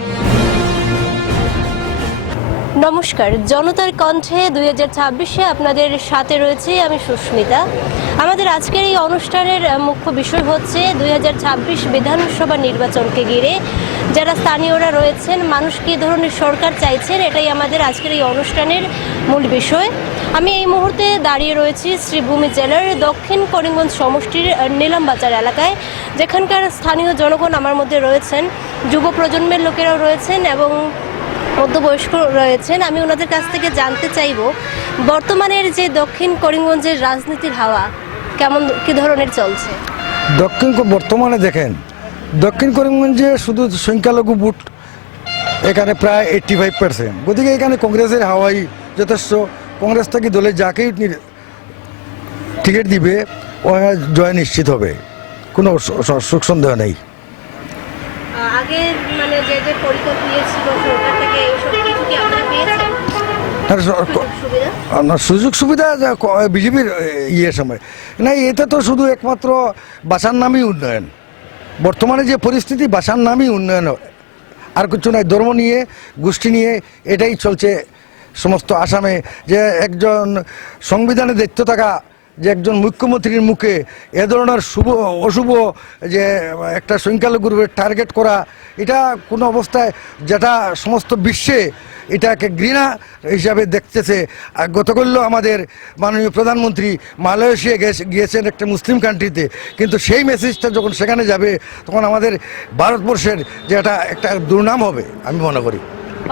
নমস্কার, জনতার কণ্ঠে 2026-এ আপনাদের সাথে রয়েছে আমি সুস্মিতা। আমাদের আজকের এই অনুষ্ঠানের মুখ্য বিষয় হচ্ছে 2026 বিধানসভা নির্বাচনকে ঘিরে যারা স্থানীয়রা রয়েছেন, মানুষ কী ধরনের সরকার চাইছেন, এটাই আমাদের আজকের এই অনুষ্ঠানের মূল বিষয়। আমি এই মুহূর্তে দাঁড়িয়ে রয়েছি শ্রীভূমি জেলার দক্ষিণ করিমগঞ্জ সমষ্টির নীলামবাজার এলাকায়, যেখানকার স্থানীয় জনগণ আমার মধ্যে রয়েছেন, যুব প্রজন্মের লোকেরাও রয়েছেন এবং মধ্যবয়স্ক রয়েছেন। আমি ওনাদের কাছ থেকে জানতে চাইব বর্তমানের যে দক্ষিণ করিমগঞ্জের রাজনীতির হাওয়া কেমন, কী ধরনের চলছে। বর্তমানে দেখেন দক্ষিণ করিমগঞ্জে শুধু সংখ্যালঘু ভোট এখানে প্রায় 85%, গতিকে এখানে কংগ্রেসের হাওয়াই যথেষ্ট। কংগ্রেস থেকে দলে যাকেই টিকিট দিবে ও জয় নিশ্চিত হবে, কোনো সুখ সন্দেহ নেই। আগে মানে যে যে পরিকল্পনা ছিল সরকার থেকে এইসব কিছু কি আপনারা পেয়েছেন? সুযোগ সুবিধা বিজেপির সময় না, এটা তো শুধু একমাত্র বাসার নামই উন্নয়ন। বর্তমানে যে পরিস্থিতি, বাসার নামই উন্নয়ন, আর কিছু নাই। ধর্ম নিয়ে, গোষ্ঠী নিয়ে এটাই চলছে সমস্ত আসামে। যে একজন সংবিধানে দায়িত্ব থাকা যে একজন মুখ্যমন্ত্রীর মুখে এ ধরনের অশুভ যে একটা সংখ্যালঘুর টার্গেট করা, এটা কোনো অবস্থায়, যেটা সমস্ত বিশ্বে এটাকে ঘৃণা হিসাবে দেখতেছে। গতকাল আমাদের মাননীয় প্রধানমন্ত্রী মালয়েশিয়া গিয়েছেন একটা মুসলিম কান্ট্রিতে, কিন্তু সেই মেসেজটা যখন সেখানে যাবে তখন আমাদের ভারতবর্ষের যে একটা দুর্নাম হবে আমি মনে করি।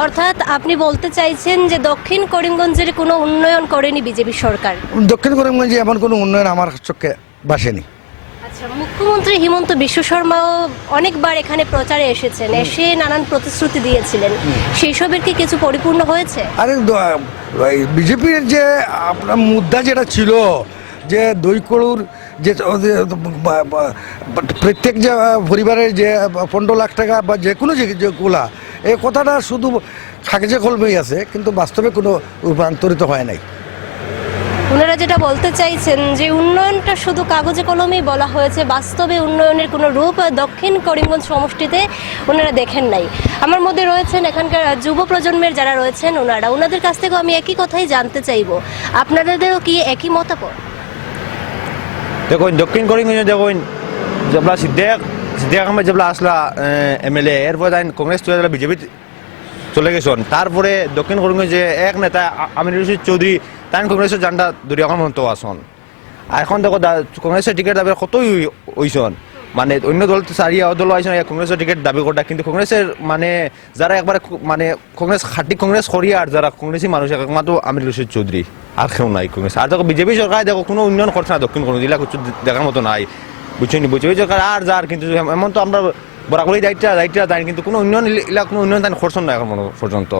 অর্থাৎ আপনি বলতে চাইছেন যে দক্ষিণ করিমগঞ্জের কোনো উন্নয়ন করেনি বিজেপি সরকার? দক্ষিণ করিমগঞ্জে এমন কোনো উন্নয়ন আমার চোখে বাসেনি। আচ্ছা, মুখ্যমন্ত্রী হিমন্ত বিশ্ব শর্মাও অনেকবার এখানে প্রচারে এসেছেন, এসে নানান প্রতিশ্রুতি দিয়েছিলেন, সেই সবের কি কিছু পরিপূর্ণ হয়েছে? আরে বিজেপির যে আপনার মুদ্রা যেটা ছিল, যে 2 করোড় যে প্রত্যেক যে পরিবারের যে 15 লাখ টাকা বা যে কোনো যেগুলা, এই কথাটা শুধু কাগজে কলমেই আছে, কিন্তু বাস্তবে কোনো রূপান্তরিত হয় নাই। ওনারা যেটা বলতে চাইছেন যে উন্নয়নটা শুধু কাগজে কলমেই বলা হয়েছে, বাস্তবে উন্নয়নের কোনো রূপ দক্ষিণ করিমগঞ্জ সমষ্টিতে ওনারা দেখেন নাই। আমার মধ্যে রয়েছেন এখানকার যুব প্রজন্মের যারা রয়েছেন ওনাদের কাছ থেকেও আমি একই কথাই জানতে চাইব, আপনাদেরও কি একই মতামত? দেখুন, দক্ষিণ করিমগঞ্জে দেখুন, যেগুলা সিদ্দিক আহমেদ যেগুলা আসলা MLA, এরপরে কংগ্রেস চলে বিজেপি চলে গেছেন। তারপরে দক্ষিণ করিমগঞ্জে এক নেতা আমিনুর রশিদ চৌধুরী, তাই কংগ্রেসের জান্ডা ধরে এখন মন্ত আসন। আর এখন দেখো কংগ্রেসের টিকিট দাবি কতই হইছন, মানে অন্য দল চারিয়া দল আইসন কংগ্রেসের টিকিট দাবি করা, কিন্তু কংগ্রেসের মানে যারা একবারে মানে কংগ্রেস খাটি কংগ্রেস করিয়া আর যারা কংগ্রেসি মানুষ একমাত্র আমিনুর রশিদ চৌধুরী, আর কেউ নাই কংগ্রেস। আর দেখো বিজেপি সরকার দেখো কোনো উন্নয়ন করছে না দক্ষিণ করিমগঞ্জ, এগুলা কিছু দেখার মতো নাই, বুঝছেন? বিজেপি সরকার আর যার, কিন্তু এমন তো আমরা বরাবরই দায়িত্ব দেয়, কিন্তু কোনো উন্নয়ন কোনো উন্নয়ন তাই করছেন না এখন পর্যন্ত।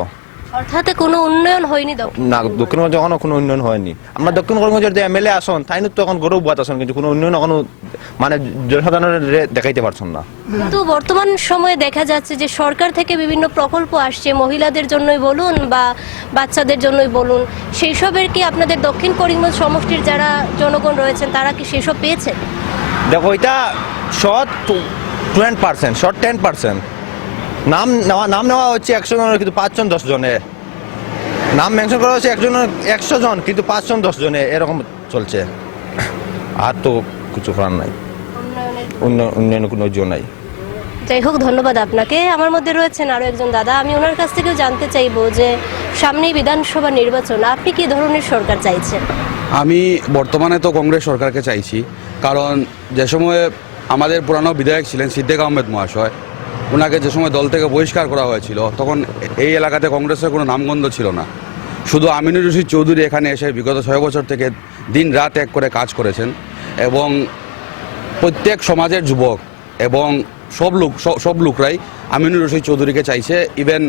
অর্থাৎ কোনো উন্নয়ন হয়নি না, দক্ষিণগঞ্জে এখনো কোনো উন্নয়ন হয়নি। আমরা দক্ষিণ করিমগঞ্জের যে MLA আসন তাই তো এখন গৌরব বাদ আসন, কিন্তু কোনো উন্নয়ন এখনো মানে জনসাধারণের দেখাইতে পারছেন না। কিন্তু বর্তমান সময়ে দেখা যাচ্ছে যে সরকার থেকে বিভিন্ন প্রকল্প আসছে, মহিলাদের জন্যই বলুন বা বাচ্চাদের জন্যই বলুন, সেই সবের কি আপনাদের দক্ষিণ করিমগঞ্জ সমষ্টির যারা জনগণ রয়েছেন তারা কি সেসব পেয়েছেন? দেখো, এটা শর্ট 20%, শর্ট 10%। নাম নেওয়া হচ্ছে 100 জনের, কিন্তু 5 জন 10 জনে নাম মেনশন করা হচ্ছে 100 জন, কিন্তু 5 জন 10 জনে এরকম চলছে। আর তো কিছু করার নাই, উন্নয়নের কোনো জোর নাই। যাই হোক, ধন্যবাদ আপনাকে। আমার মধ্যে রয়েছেন আরও একজন দাদা, আমি ওনার কাছ থেকেও জানতে চাইবো যে সামনেই বিধানসভা নির্বাচন, আপনি কি ধরনের সরকার চাইছেন? আমি বর্তমানে তো কংগ্রেস সরকারকে চাইছি, কারণ যে সময়ে আমাদের পুরানো বিধায়ক ছিলেন সিদ্দিক আহমেদ মহাশয়, ওনাকে যে সময় দল থেকে বহিষ্কার করা হয়েছিল তখন এই এলাকাতে কংগ্রেসের কোনো নামগন্ধ ছিল না। শুধু আমিনুর রশিদ চৌধুরী এখানে এসে বিগত 6 বছর থেকে দিন রাত এক করে কাজ করেছেন, এবং প্রত্যেক সমাজের যুবক এবং সব লোকরাই আমিনুর রশিদ চৌধুরীকে চাইছে। ইভেন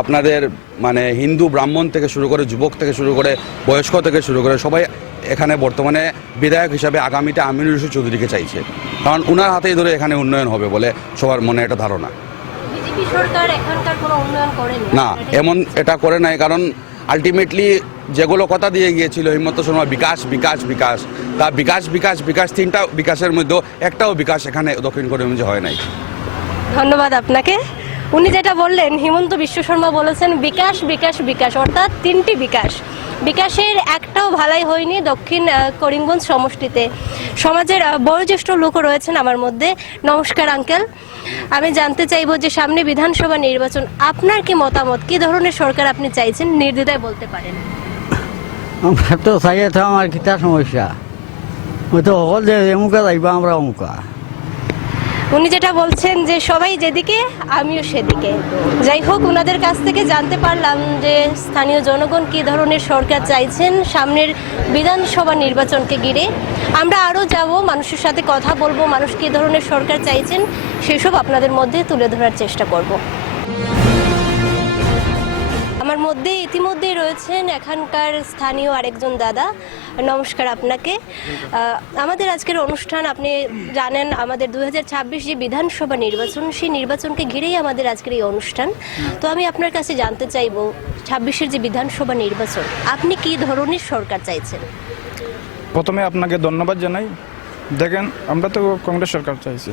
আপনাদের মানে হিন্দু ব্রাহ্মণ থেকে শুরু করে, যুবক থেকে শুরু করে, বয়স্ক থেকে শুরু করে সবাই এখানে বর্তমানে বিধায়ক হিসাবে আগামীতে আমিনুর রশিদ চৌধুরীকে চাইছে, কারণ ওনার হাতেই ধরে এখানে উন্নয়ন হবে বলে সবার মনে একটা ধারণা। না, এমন এটা করে নাই, কারণ আলটিমেটলি যেগুলো কথা দিয়ে গিয়েছিল হিমন্ত শর্মা, বিকাশ বিকাশ বিকাশ, তা বিকাশ বিকাশ বিকাশ 3টা বিকাশের মধ্যে একটাও বিকাশ এখানে দক্ষিণ করিমগঞ্জে হয় নাই। ধন্যবাদ আপনাকে। উনি যেটা বললেন, হিমন্ত বিশ্ব শর্মা বলেছেন বিকাশ বিকাশ বিকাশ, অর্থাৎ 3টি বিকাশ। বিকাশের একটাও ভালাই হয়নি দক্ষিণ করিমগঞ্জ সমষ্টিতে। সমাজের বয়োজ্যেষ্ঠ লোকও রয়েছেন আমার মধ্যে। নমস্কার আঙ্কেল, আমি জানতে চাইবো যে সামনে বিধানসভা নির্বাচন, আপনার কি মতামত, কি ধরনের সরকার আপনি চাইছেন, নির্দ্বিধায় বলতে পারেন। আমরা তো চাই তো আমার কিতা সমস্যা, ওই তো সকল যে এমুকা যাইবা আমরা অমুকা। উনি যেটা বলছেন যে সবাই যেদিকে আমিও সেদিকে। যাই হোক, ওনাদের কাছ থেকে জানতে পারলাম যে স্থানীয় জনগণ কী ধরনের সরকার চাইছেন সামনের বিধানসভা নির্বাচনকে ঘিরে। আমরা আরও যাব, মানুষের সাথে কথা বলবো, মানুষ কী ধরনের সরকার চাইছেন সেসব আপনাদের মধ্যে তুলে ধরার চেষ্টা করব। আমার মধ্যে ইতিমধ্যেই রয়েছেন এখানকার স্থানীয় আরেকজন দাদা। নমস্কার আপনাকে। আমাদের আজকের অনুষ্ঠান, আপনি জানেন আমাদের 2026 যে বিধানসভা নির্বাচন, সেই নির্বাচনকে ঘিরেই আমাদের আজকের এই অনুষ্ঠান। তো আমি আপনার কাছে জানতে চাইবো 26-এর যে বিধানসভা নির্বাচন, আপনি কি ধরনের সরকার চাইছেন? প্রথমে আপনাকে ধন্যবাদ জানাই। দেখেন, আমরা তো কংগ্রেস সরকার চাইছি।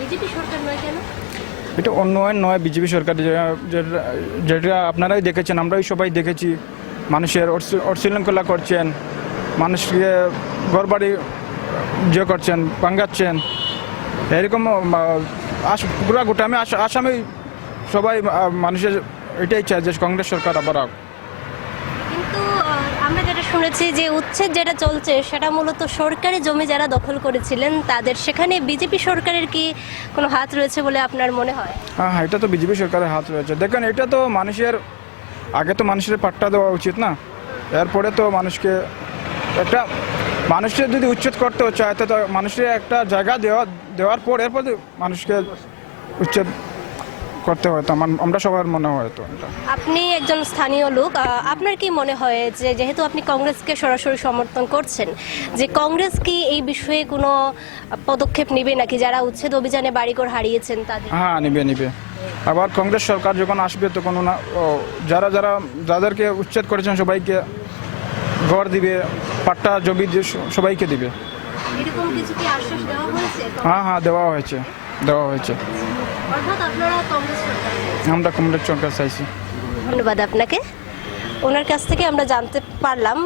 বিজেপি সরকার নয় কেন? এটা উন্নয়ন নয়, বিজেপি সরকার যেটা আপনারাই দেখেছেন, আমরাই সবাই দেখেছি। মানুষের অশৃঙ্খলা করছেন, মানুষকে ঘরবাড়ি করছেন, ভাঙ্গাচ্ছেন, এরকম পুরা গোটা আমি আসামে সবাই মানুষের এটাই চায় যে কংগ্রেস সরকার আবার। কিন্তু আমরা যেটা শুনেছি যে উচ্ছেদ যেটা চলছে সেটা মূলত সরকারি জমি যারা দখল করেছিলেন তাদের, সেখানে বিজেপি সরকারের কি কোনো হাত রয়েছে বলে আপনার মনে হয়? হ্যাঁ, এটা তো বিজেপি সরকারের হাত রয়েছে। দেখেন, এটা তো মানুষের আগে তো মানুষের পাট্টা দেওয়া উচিত না, এরপরে তো মানুষকে মানুষের যদি উচ্ছেদ করতে চায় তো মানুষের একটা জায়গা দেওয়ার পর এরপর মানুষকে উচ্ছেদ করতে হয়। তো আমরা সবার মনে হয় তো। আপনি একজন স্থানীয় লোক, আপনার কি মনে হয় যে যেহেতু আপনি কংগ্রেসকে সরাসরি সমর্থন করছেন, যে কংগ্রেস কি এই বিষয়ে কোনো পদক্ষেপ নেবে নাকি, যারা উচ্ছেদ অভিযানে বাড়িঘর হারিয়েছেন তাদের? হ্যাঁ, নিবে। আবার কংগ্রেস সরকার যখন আসবে তখন যাদেরকে উচ্ছেদ করেছেন সবাইকে ঘর দিবে, পাট্টা জমি সবাইকে দিবে। এরকম কিছু কি আশ্বাস দেওয়া হয়েছে? হ্যাঁ, দেওয়া হয়েছে। অর্থাৎ আপনারা কংগ্রেস সরকার? আমরা কংগ্রেস সরকার চাইছি। ধন্যবাদ আপনাকে। ওনার কাছ থেকে আমরা জানতে পারলাম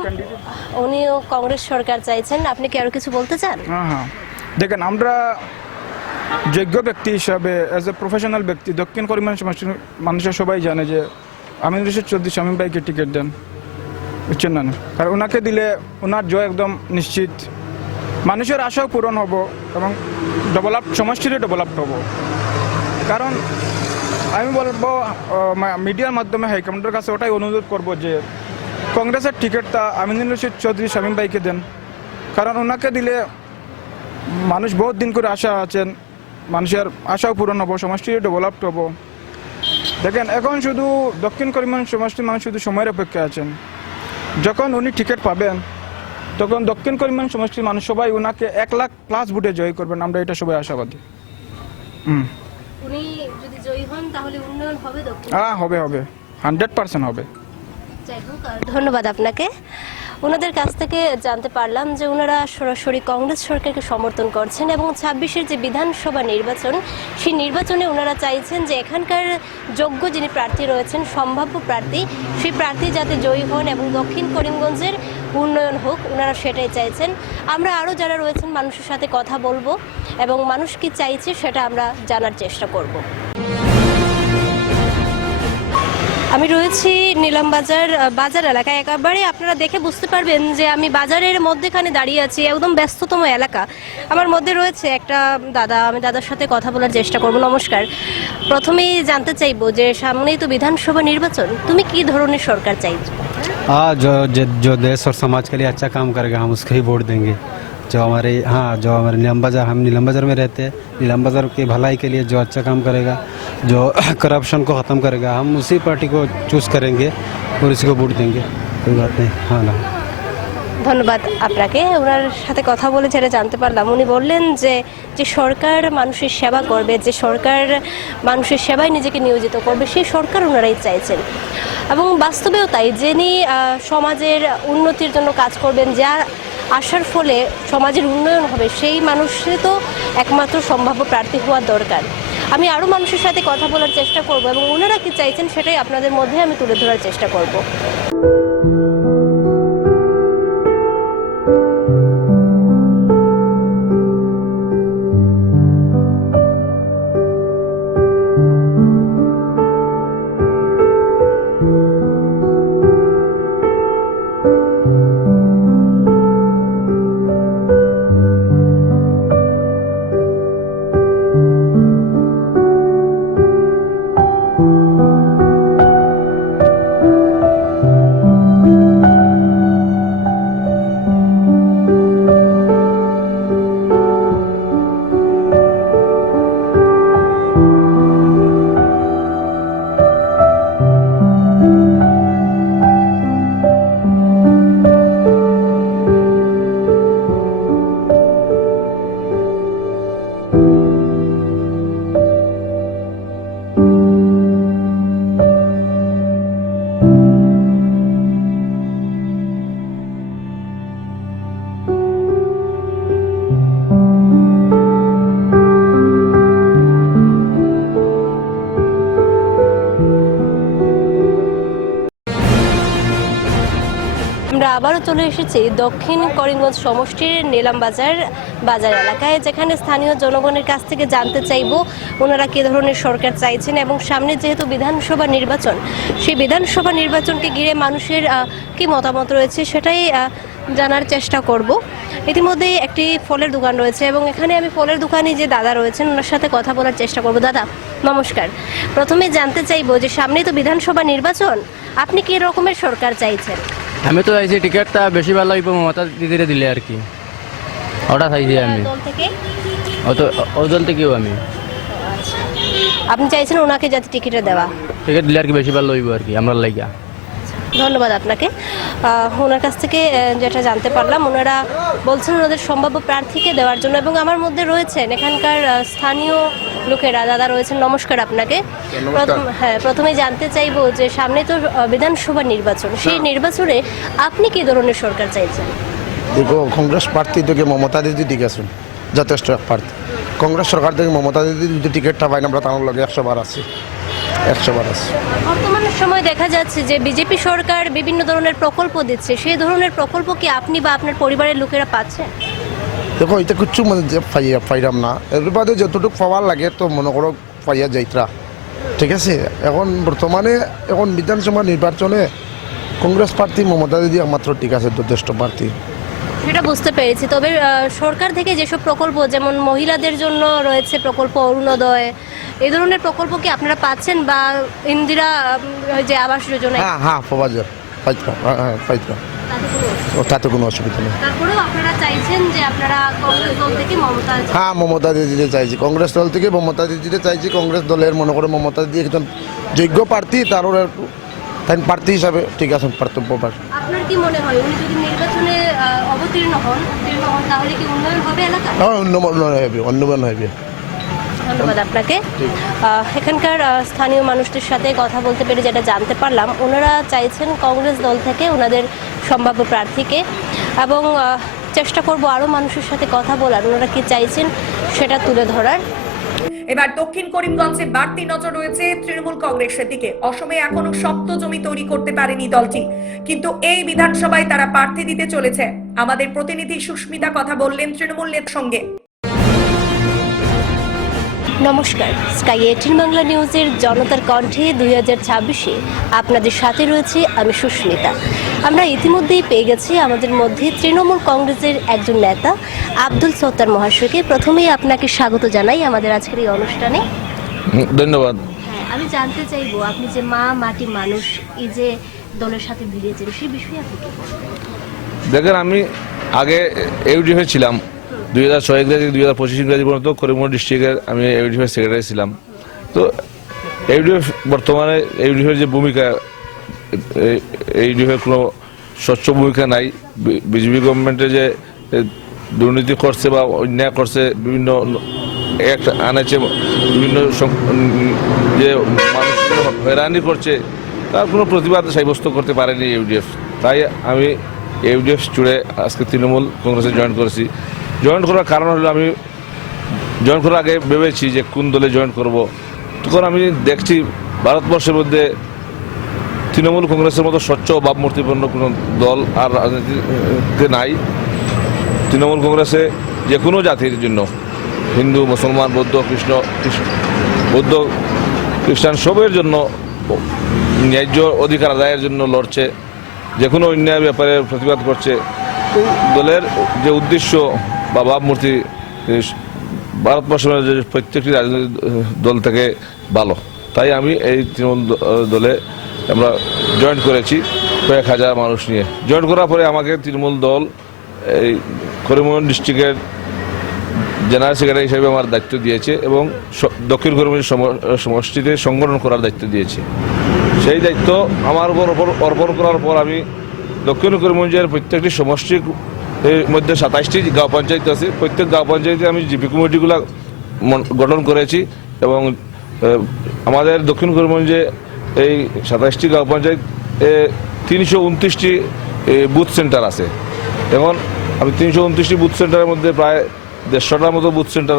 উনিও কংগ্রেস সরকার চাইছেন। আপনি কি আরো কিছু বলতে চান? হ্যাঁ, দেখেন, আমরা যোগ্য ব্যক্তি হিসাবে, অ্যাজ এ প্রফেশনাল ব্যক্তি, দক্ষিণ করিমগঞ্জ মানুষের সবাই জানে যে আমিনুর রশিদ চৌধুরী শামীম ভাইকে টিকিট দেন, বুঝছেন না? আর ওনাকে দিলে ওনার জয় একদম নিশ্চিত। মানুষের আশাও পূরণ হব এবং সমষ্টিরও ডেভেলপ হব। কারণ আমি বলবো মিডিয়ার মাধ্যমে হাইকমান্ডের কাছে ওটাই অনুরোধ করব যে কংগ্রেসের টিকিটটা আমিনুর রশিদ চৌধুরী শামীম ভাইকে দেন। কারণ ওনাকে দিলে মানুষ বহুত দিন করে আশা আছেন, মানুষের আশাও পূরণ হবো, সমষ্টিরও ডেভেলপ হবো। দেখেন, এখন শুধু দক্ষিণ করিমগঞ্জ সমষ্টির মানুষ শুধু সময়ের অপেক্ষা আছেন। যখন উনি টিকিট পাবেন তখন দক্ষিণ করিমগঞ্জ সমষ্টির মানুষ সবাই ওনাকে 1 লাখ প্লাস ভোটে জয় করবেন, আমরা এটা সবাই আশাবাদী। উনি যদি জয়ী হন তাহলে উন্নয়ন হবে দক্ষিণ? হ্যাঁ, হবে 100% হবে। যাই হোক, ধন্যবাদ আপনাকে। ওনাদের কাছ থেকে জানতে পারলাম যে ওনারা সরাসরি কংগ্রেস সরকারকে সমর্থন করছেন এবং 26-এর যে বিধানসভা নির্বাচন, সেই নির্বাচনে ওনারা চাইছেন যে এখানকার যোগ্য যিনি প্রার্থী রয়েছেন, সম্ভাব্য প্রার্থী, সেই প্রার্থী যাতে জয়ী হন এবং দক্ষিণ করিমগঞ্জের উন্নয়ন হোক, ওনারা সেটাই চাইছেন। আমরা আরও যারা রয়েছেন মানুষের সাথে কথা বলবো এবং মানুষ কি চাইছে সেটা আমরা জানার চেষ্টা করব। আমি রয়েছি বাজার এলাকায়। একেবারে আপনারা দেখে বুঝতে পারবেন যে আমি বাজারের মধ্যেখানে দাঁড়িয়ে আছি, একদম ব্যস্ততম এলাকা। আমার মধ্যে রয়েছে একটা দাদা, আমি দাদার সাথে কথা বলার চেষ্টা করব। নমস্কার। প্রথমেই জানতে চাইবো যে সামনেই তো বিধানসভা নির্বাচন, তুমি কি ধরনের সরকার চাইছো? जो देश और समाज के लिए अच्छा काम करेगा हम उसको ही वोट देंगे। जो हमारे नीलम बाजार, हम नीलम बाजार में रहते हैं, नीलम बाजार की भलाई के लिए जो अच्छा काम करेगा, जो करप्शन को ख़त्म करेगा, हम उसी पार्टी को चूज़ करेंगे और उसी को वोट देंगे। कोई बात नहीं। हाँ ना, ধন্যবাদ আপনাকে। ওনার সাথে কথা বলে যেটা জানতে পারলাম, উনি বললেন যে সরকার মানুষের সেবা করবে, যে সরকার মানুষের সেবায় নিজেকে নিয়োজিত করবে, সেই সরকার ওনারাই চাইছেন। এবং বাস্তবেও তাই, যিনি সমাজের উন্নতির জন্য কাজ করবেন, যার আসার ফলে সমাজের উন্নয়ন হবে, সেই মানুষই তো একমাত্র সম্ভাব্য প্রার্থী হওয়া দরকার। আমি আরও মানুষের সাথে কথা বলার চেষ্টা করব এবং ওনারা কি চাইছেন সেটাই আপনাদের মধ্যে আমি তুলে ধরার চেষ্টা করব। আমরা আবারও চলে এসেছি দক্ষিণ করিমগঞ্জ সমষ্টির নীলামবাজার বাজার এলাকায়, যেখানে স্থানীয় জনগণের কাছ থেকে জানতে চাইব ওনারা কী ধরনের সরকার চাইছেন এবং সামনে যেহেতু বিধানসভা নির্বাচন, সেই বিধানসভা নির্বাচনকে ঘিরে মানুষের কি মতামত রয়েছে সেটাই জানার চেষ্টা করব। ইতিমধ্যেই একটি ফলের দোকান রয়েছে এবং এখানে আমি ফলের দোকানে যে দাদা রয়েছেন ওনার সাথে কথা বলার চেষ্টা করব। দাদা নমস্কার, প্রথমে জানতে চাইব যে সামনেই তো বিধানসভা নির্বাচন, আপনি কী রকমের সরকার চাইছেন? আমি তো চাইছি টিকিটটা বেশি ভালো লাগবে মমতা দিদিরে দিলে আর কি, ওটা চাইছি আমি। দল থেকে ও দল থেকেও আমি আপনি চাইছেন ওনাকে যাতে টিকিটে দেওয়া, টিকিট দিলে আর কি বেশি ভালো লাগবে আর কি আমরা লাইগা। ধন্যবাদ আপনাকে। ওনার কাছ থেকে যেটা জানতে পারলাম, ওনারা বলছেন ওনাদের সম্ভাব্য প্রার্থীকে দেওয়ার জন্য এবং আমার মধ্যে রয়েছেন এখানকার স্থানীয় লোকেরা। দাদা রয়েছেন, নমস্কার আপনাকে। প্রথমে জানতে চাইবো যে সামনে তো বিধানসভা নির্বাচন, সেই নির্বাচনে আপনি কি ধরনের সরকার চাইছেন? দেখো, কংগ্রেস প্রার্থী থেকে মমতা দিদি ঠিক আছেন, যথেষ্ট এক প্রার্থী। কংগ্রেস সরকার থেকে মমতা দিদি যদি টিকিটটা পাই আমরা তার লগে 100 বার আছি। বর্তমানের সময় দেখা যাচ্ছে যে বিজেপি সরকার বিভিন্ন ধরনের প্রকল্প দিচ্ছে, সেই ধরনের প্রকল্প কি আপনি বা আপনার পরিবারের লোকেরা পাচ্ছেন? দেখো, এটা কিচ্ছু মানে পাইরাম না, এর বাদে যতটুকু পাওয়ার লাগে তো মনে করো পাইয়া যাইতরা, ঠিক আছে। এখন বর্তমানে বিধানসভা নির্বাচনে কংগ্রেস প্রার্থী মমতা দিদি একমাত্র ঠিক আছে, যথেষ্ট প্রার্থী। সেটা বুঝতে পেরেছি, তবে সরকার থেকে যেসব প্রকল্প, যেমন মহিলাদের জন্য রয়েছে প্রকল্প অরুণোদয়, এই ধরনের প্রকল্প কি আপনারা পাচ্ছেন? বা ইন্দিরা যে আবাস যোজনা? হ্যাঁ পাওয়া যায়, তাতে কোনো অসুবিধা নেই। তারপরেও আপনারা চাইছেন যে আপনারা কংগ্রেস দল থেকে মমতা দিদিতে চাইছি, কংগ্রেস দল থেকে মমতা দিদিতে চাইছি। কংগ্রেস দলের মনে করে মমতা দিদি একজন যোগ্য প্রার্থী, তার প্রার্থী হিসাবে ঠিক আছে কর্তব্য। আপনার কি মনে হয় উনি যদি নির্বাচনে উত্তীর্ণ হন তাহলে কি উন্নয়ন হবে এলাকায়? উন্নয়ন হবে। ধন্যবাদ আপনাকে। এখানকার স্থানীয় মানুষদের সাথে কথা বলতে পেরে যেটা জানতে পারলাম, ওনারা চাইছেন কংগ্রেস দল থেকে ওনাদের সম্ভাব্য প্রার্থীকে, এবং চেষ্টা করব আরও মানুষের সাথে কথা বলার, ওনারা কি চাইছেন সেটা তুলে ধরার। এবার দক্ষিণ করিমগঞ্জে বাড়তি নজর রয়েছে তৃণমূল কংগ্রেসের দিকে। অসমে এখনো শক্ত জমি তৈরি করতে পারেনি দলটি, কিন্তু এই বিধানসভায় তারা প্রার্থী দিতে চলেছে। আমাদের প্রতিনিধি সুস্মিতা কথা বললেন তৃণমূল নেতার সঙ্গে। নমস্কার, স্কাই 18 বাংলা নিউজের জনতার কণ্ঠে 2026-এ আপনাদের সাথে রয়েছে আমি সুস্মিতা। আমরা ইতিমধ্যেই পেয়ে গেছি আমাদের মধ্যে তৃণমূল কংগ্রেসের একজন নেতা আব্দুল সত্তার মহাশয়কে। প্রথমেই আপনাকে স্বাগত জানাই আমাদের আজকের এই অনুষ্ঠানে। ধন্যবাদ। আমি জানতে চাইবো, আপনি যে মাটি মানুষ এই যে দলের সাথে ভিড়েছেন, সেই বিষয়ে আপনি কি বলবেন? দেখেন, আমি আগে ইউডিএফে ছিলাম 2006 থেকে 2025 ইংরাজি পর্যন্ত করিমগঞ্জ ডিস্ট্রিক্টের আমি ইউডিএফের সেক্রেটারি ছিলাম। তো ইউডিএফ বর্তমানে ইউডিএফের যে ভূমিকা, ইউডিএফের কোনো স্বচ্ছ ভূমিকা নাই। বিজেপি গভর্নমেন্টে যে দুর্নীতি করছে বা অন্যায় করছে, বিভিন্ন অ্যাক্ট আনেছে, বিভিন্ন যে মানুষ হয়রানি করছে, তার কোনো প্রতিবাদ সাব্যস্ত করতে পারেনি ইউডিএফ। তাই আমি ইউডিএফ জুড়ে আজকে তৃণমূল কংগ্রেসে জয়েন করেছি। জয়েন করার কারণ হলো আমি জয়েন করার আগে ভেবেছি যে কোন দলে জয়েন করব, তখন আমি দেখছি ভারতবর্ষের মধ্যে তৃণমূল কংগ্রেসের মতো স্বচ্ছ ভাবমূর্তিপূর্ণ কোনো দল আর রাজনীতিতে নাই। তৃণমূল কংগ্রেসে যে কোনো জাতির জন্য, হিন্দু, মুসলমান, বৌদ্ধ, বৌদ্ধ খ্রিস্টান সবের জন্য ন্যায্য অধিকার আদায়ের জন্য লড়ছে, যে কোনো অন্যায় ব্যাপারে প্রতিবাদ করছে। দলের যে উদ্দেশ্য বা ভাবমূর্তি ভারতবর্ষের প্রত্যেকটি রাজনৈতিক দল থেকে ভালো, তাই আমি এই তৃণমূল দলে আমরা জয়েন করেছি কয়েক হাজার মানুষ নিয়ে। জয়েন করার পরে আমাকে তৃণমূল দল এই করিমগঞ্জ ডিস্ট্রিক্টের জেনারেল সেক্রেটারি হিসেবে আমার দায়িত্ব দিয়েছে এবং দক্ষিণ করিমগঞ্জ সমষ্টিতে সংগঠন করার দায়িত্ব দিয়েছে। সেই দায়িত্ব আমার উপর অর্পণ করার পর আমি দক্ষিণ করিমগঞ্জের প্রত্যেকটি সমষ্টির মধ্যে 27টি গাঁও পঞ্চায়েত আছে, প্রত্যেক গাঁও পঞ্চায়েতে আমি জিপি কমিটিগুলো গঠন করেছি এবং আমাদের দক্ষিণ করিমগঞ্জে এই 27টি গাঁও পঞ্চায়েত 329টি বুথ সেন্টার আছে। এখন আমি 329টি বুথ সেন্টারের মধ্যে প্রায় 150টার মতো বুথ সেন্টার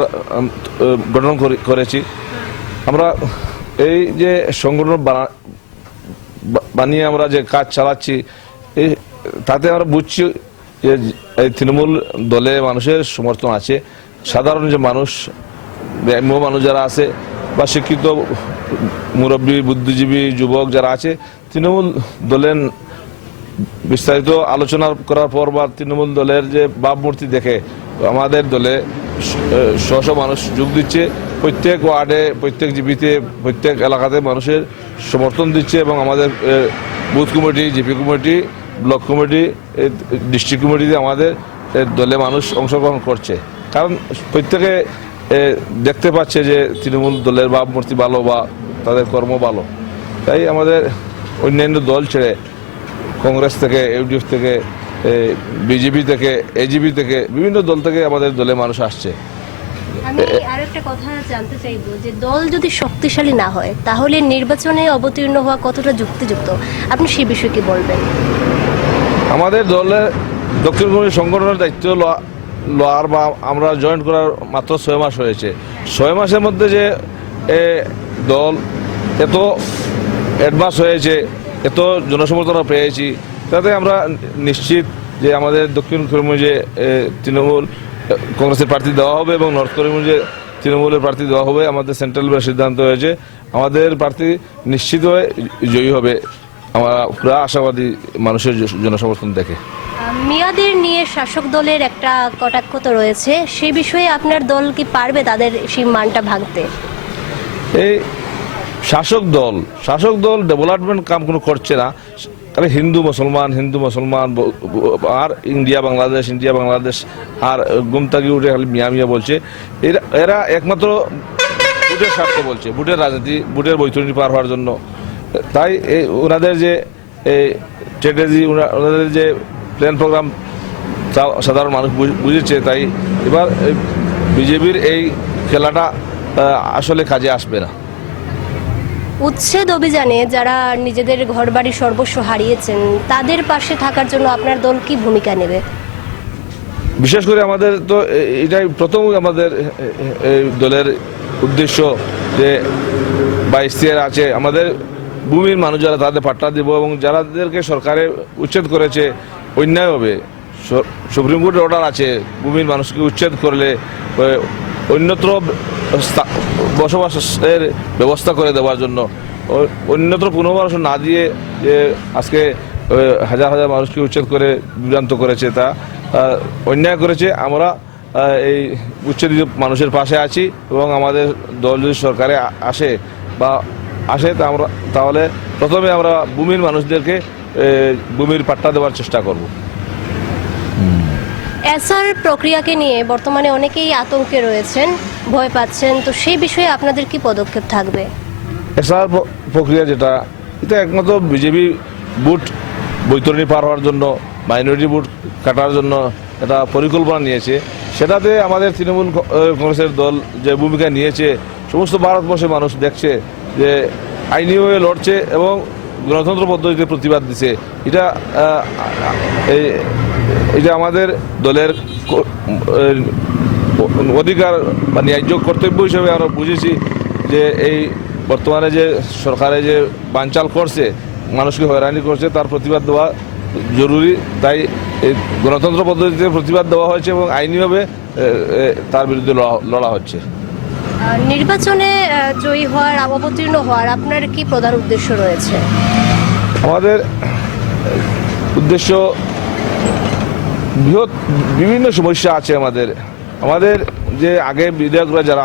গঠন করেছি। আমরা এই যে সংগঠন বানিয়ে আমরা যে কাজ চালাচ্ছি, তাতে আমরা বুঝছি যে এই তৃণমূল দলে মানুষের সমর্থন আছে। সাধারণ যে মানুষ, গ্রাম্য মানুষ যারা আছে বা শিক্ষিত মুরব্বী, বুদ্ধিজীবী, যুবক যারা আছে, তৃণমূল দলের বিস্তারিত আলোচনা করার পর বা তৃণমূল দলের যে ভাবমূর্তি দেখে আমাদের দলে শশ মানুষ যোগ দিচ্ছে। প্রত্যেক ওয়ার্ডে, প্রত্যেক জিপিতে, প্রত্যেক এলাকাতে মানুষের সমর্থন দিচ্ছে এবং আমাদের booth committee, GP committee, block committee, district কমিটিতে আমাদের দলে মানুষ অংশগ্রহণ করছে, কারণ প্রত্যেকে দেখতে পাচ্ছে যে তৃণমূল দলের ভাবমূর্তি ভালো বা তাদের কর্ম ভালো। তাই আমাদের অন্যান্য দল ছেড়ে কংগ্রেস থেকে, ইউডিএফ থেকে, বিজেপি থেকে, এজিপি থেকে, বিভিন্ন দল থেকে আমাদের দলে মানুষ আসছে। আমি আর একটা কথা জানতে চাইবো যে দল যদি শক্তিশালী না হয় তাহলে নির্বাচনে অবতীর্ণ হওয়া কতটা যুক্তিযুক্ত, আপনি সে বিষয়ে কি বলবেন? আমাদের দলের দক্ষিণ করিমগঞ্জ সংগঠনের দায়িত্ব লওয়ার বা আমরা জয়েন করার মাত্র 6 মাস হয়েছে। 6 মাসের মধ্যে যে দল এত অ্যাডভান্স হয়েছে, এত জনসমর্থন পেয়েছি, তাতে আমরা নিশ্চিত যে আমাদের দক্ষিণ করিমগঞ্জে তৃণমূল কংগ্রেসের প্রার্থী দেওয়া হবে এবং নর্থ করিমগঞ্জে তৃণমূলের প্রার্থী দেওয়া হবে। আমাদের সেন্ট্রাল বোর্ডের সিদ্ধান্ত হয়েছে, আমাদের প্রার্থী নিশ্চিত হয়ে জয়ী হবে। আমরা পুরো আশাবাদী মানুষের জনসমর্থন দেখে। মেয়াদের নিয়ে শাসক দলের একটা কটাক্ষ তো রয়েছে, সে বিষয়ে আপনার দল কি পারবে তাদের সেই মানটা ভাঙতে? এই শাসক দল ডেভেলপমেন্ট কাম কোনো করছে না, তাহলে হিন্দু মুসলমান আর ইন্ডিয়া বাংলাদেশ আর গুমতাগি উঠে খালি মিয়া মিয়া বলছে। এরা একমাত্র ভোটের স্বার্থ বলছে, ভোটের রাজনীতি, ভোটের বৈতরণী পার হওয়ার জন্য। তাই ওনাদের যে স্ট্র্যাটেজি, ওনাদের যে প্ল্যান প্রোগ্রাম সাধারণ মানুষ বুঝেছে। তাই এবার বিজেপির এই খেলাটা আসলে কাজে আসবে না। উচ্ছেদ অভিযানে যারা নিজেদের ঘরবাড়ি সর্বস্ব হারিয়েছেন তাদের পাশে থাকার জন্য আপনার দল কি ভূমিকা নেবে? বিশেষ করে আমাদের তো এটাই প্রথম আমাদের এই দলের উদ্দেশ্য যে 22 আছে আমাদের ভূমির মানুষ যারা, তাদের পাট্টা দেব এবং যারাদেরকে সরকারে উচ্ছেদ করেছে অন্যায়ভাবে, সুপ্রিম কোর্টের অর্ডার আছে ভূমির মানুষকে উচ্ছেদ করলে অন্যত্র বসবাসের ব্যবস্থা করে দেওয়ার জন্য, অন্যত্র পুনর্বাসন না দিয়ে যে আজকে হাজার হাজার মানুষকে উচ্ছেদ করে বিভ্রান্ত করেছে, তা অন্যায় করেছে। আমরা এই উচ্ছেদিত মানুষের পাশে আছি এবং আমাদের দল যদি সরকারে আসে তাহলে প্রথমে আমরা ভূমির মানুষদেরকে ভূমির পাট্টা দেওয়ার চেষ্টা করব। এসআর প্রক্রিয়াকে নিয়ে বর্তমানে অনেকেই আতঙ্কে রয়েছেন, ভয় পাচ্ছেন, তো সেই বিষয়ে আপনাদের কি পদক্ষেপ থাকবে? এসআর প্রক্রিয়া যেটা, এটা একমাত্র বিজেপি ভোট বৈতরণী পার হওয়ার জন্য, মাইনরিটি ভোট কাটার জন্য একটা পরিকল্পনা নিয়েছে। সেটাতে আমাদের তৃণমূল কংগ্রেসের দল যে ভূমিকা নিয়েছে, সমস্ত ভারতবর্ষের মানুষ দেখছে যে আইনি হয়ে লড়ছে এবং গণতন্ত্র পদ্ধতিতে প্রতিবাদ দিছে। এটা আমাদের দলের অধিকার বা ন্যায্য কর্তব্য হিসেবে আমরা বুঝেছি যে এই বর্তমানে যে সরকারে যে বানচাল করছে, মানুষকে হয়রানি করছে, তার প্রতিবাদ দেওয়া জরুরি। তাই এই গণতন্ত্র পদ্ধতিতে প্রতিবাদ দেওয়া হয়েছে এবং আইনিভাবে তার বিরুদ্ধে লড়া হচ্ছে। নির্বাচনে জয়ী হওয়ার, অবতীর্ণ হওয়ার আপনার কি প্রধান উদ্দেশ্য রয়েছে? আমাদের উদ্দেশ্য বিভিন্ন সমস্যা আছে আমাদের যে আগে বিধায়করা যারা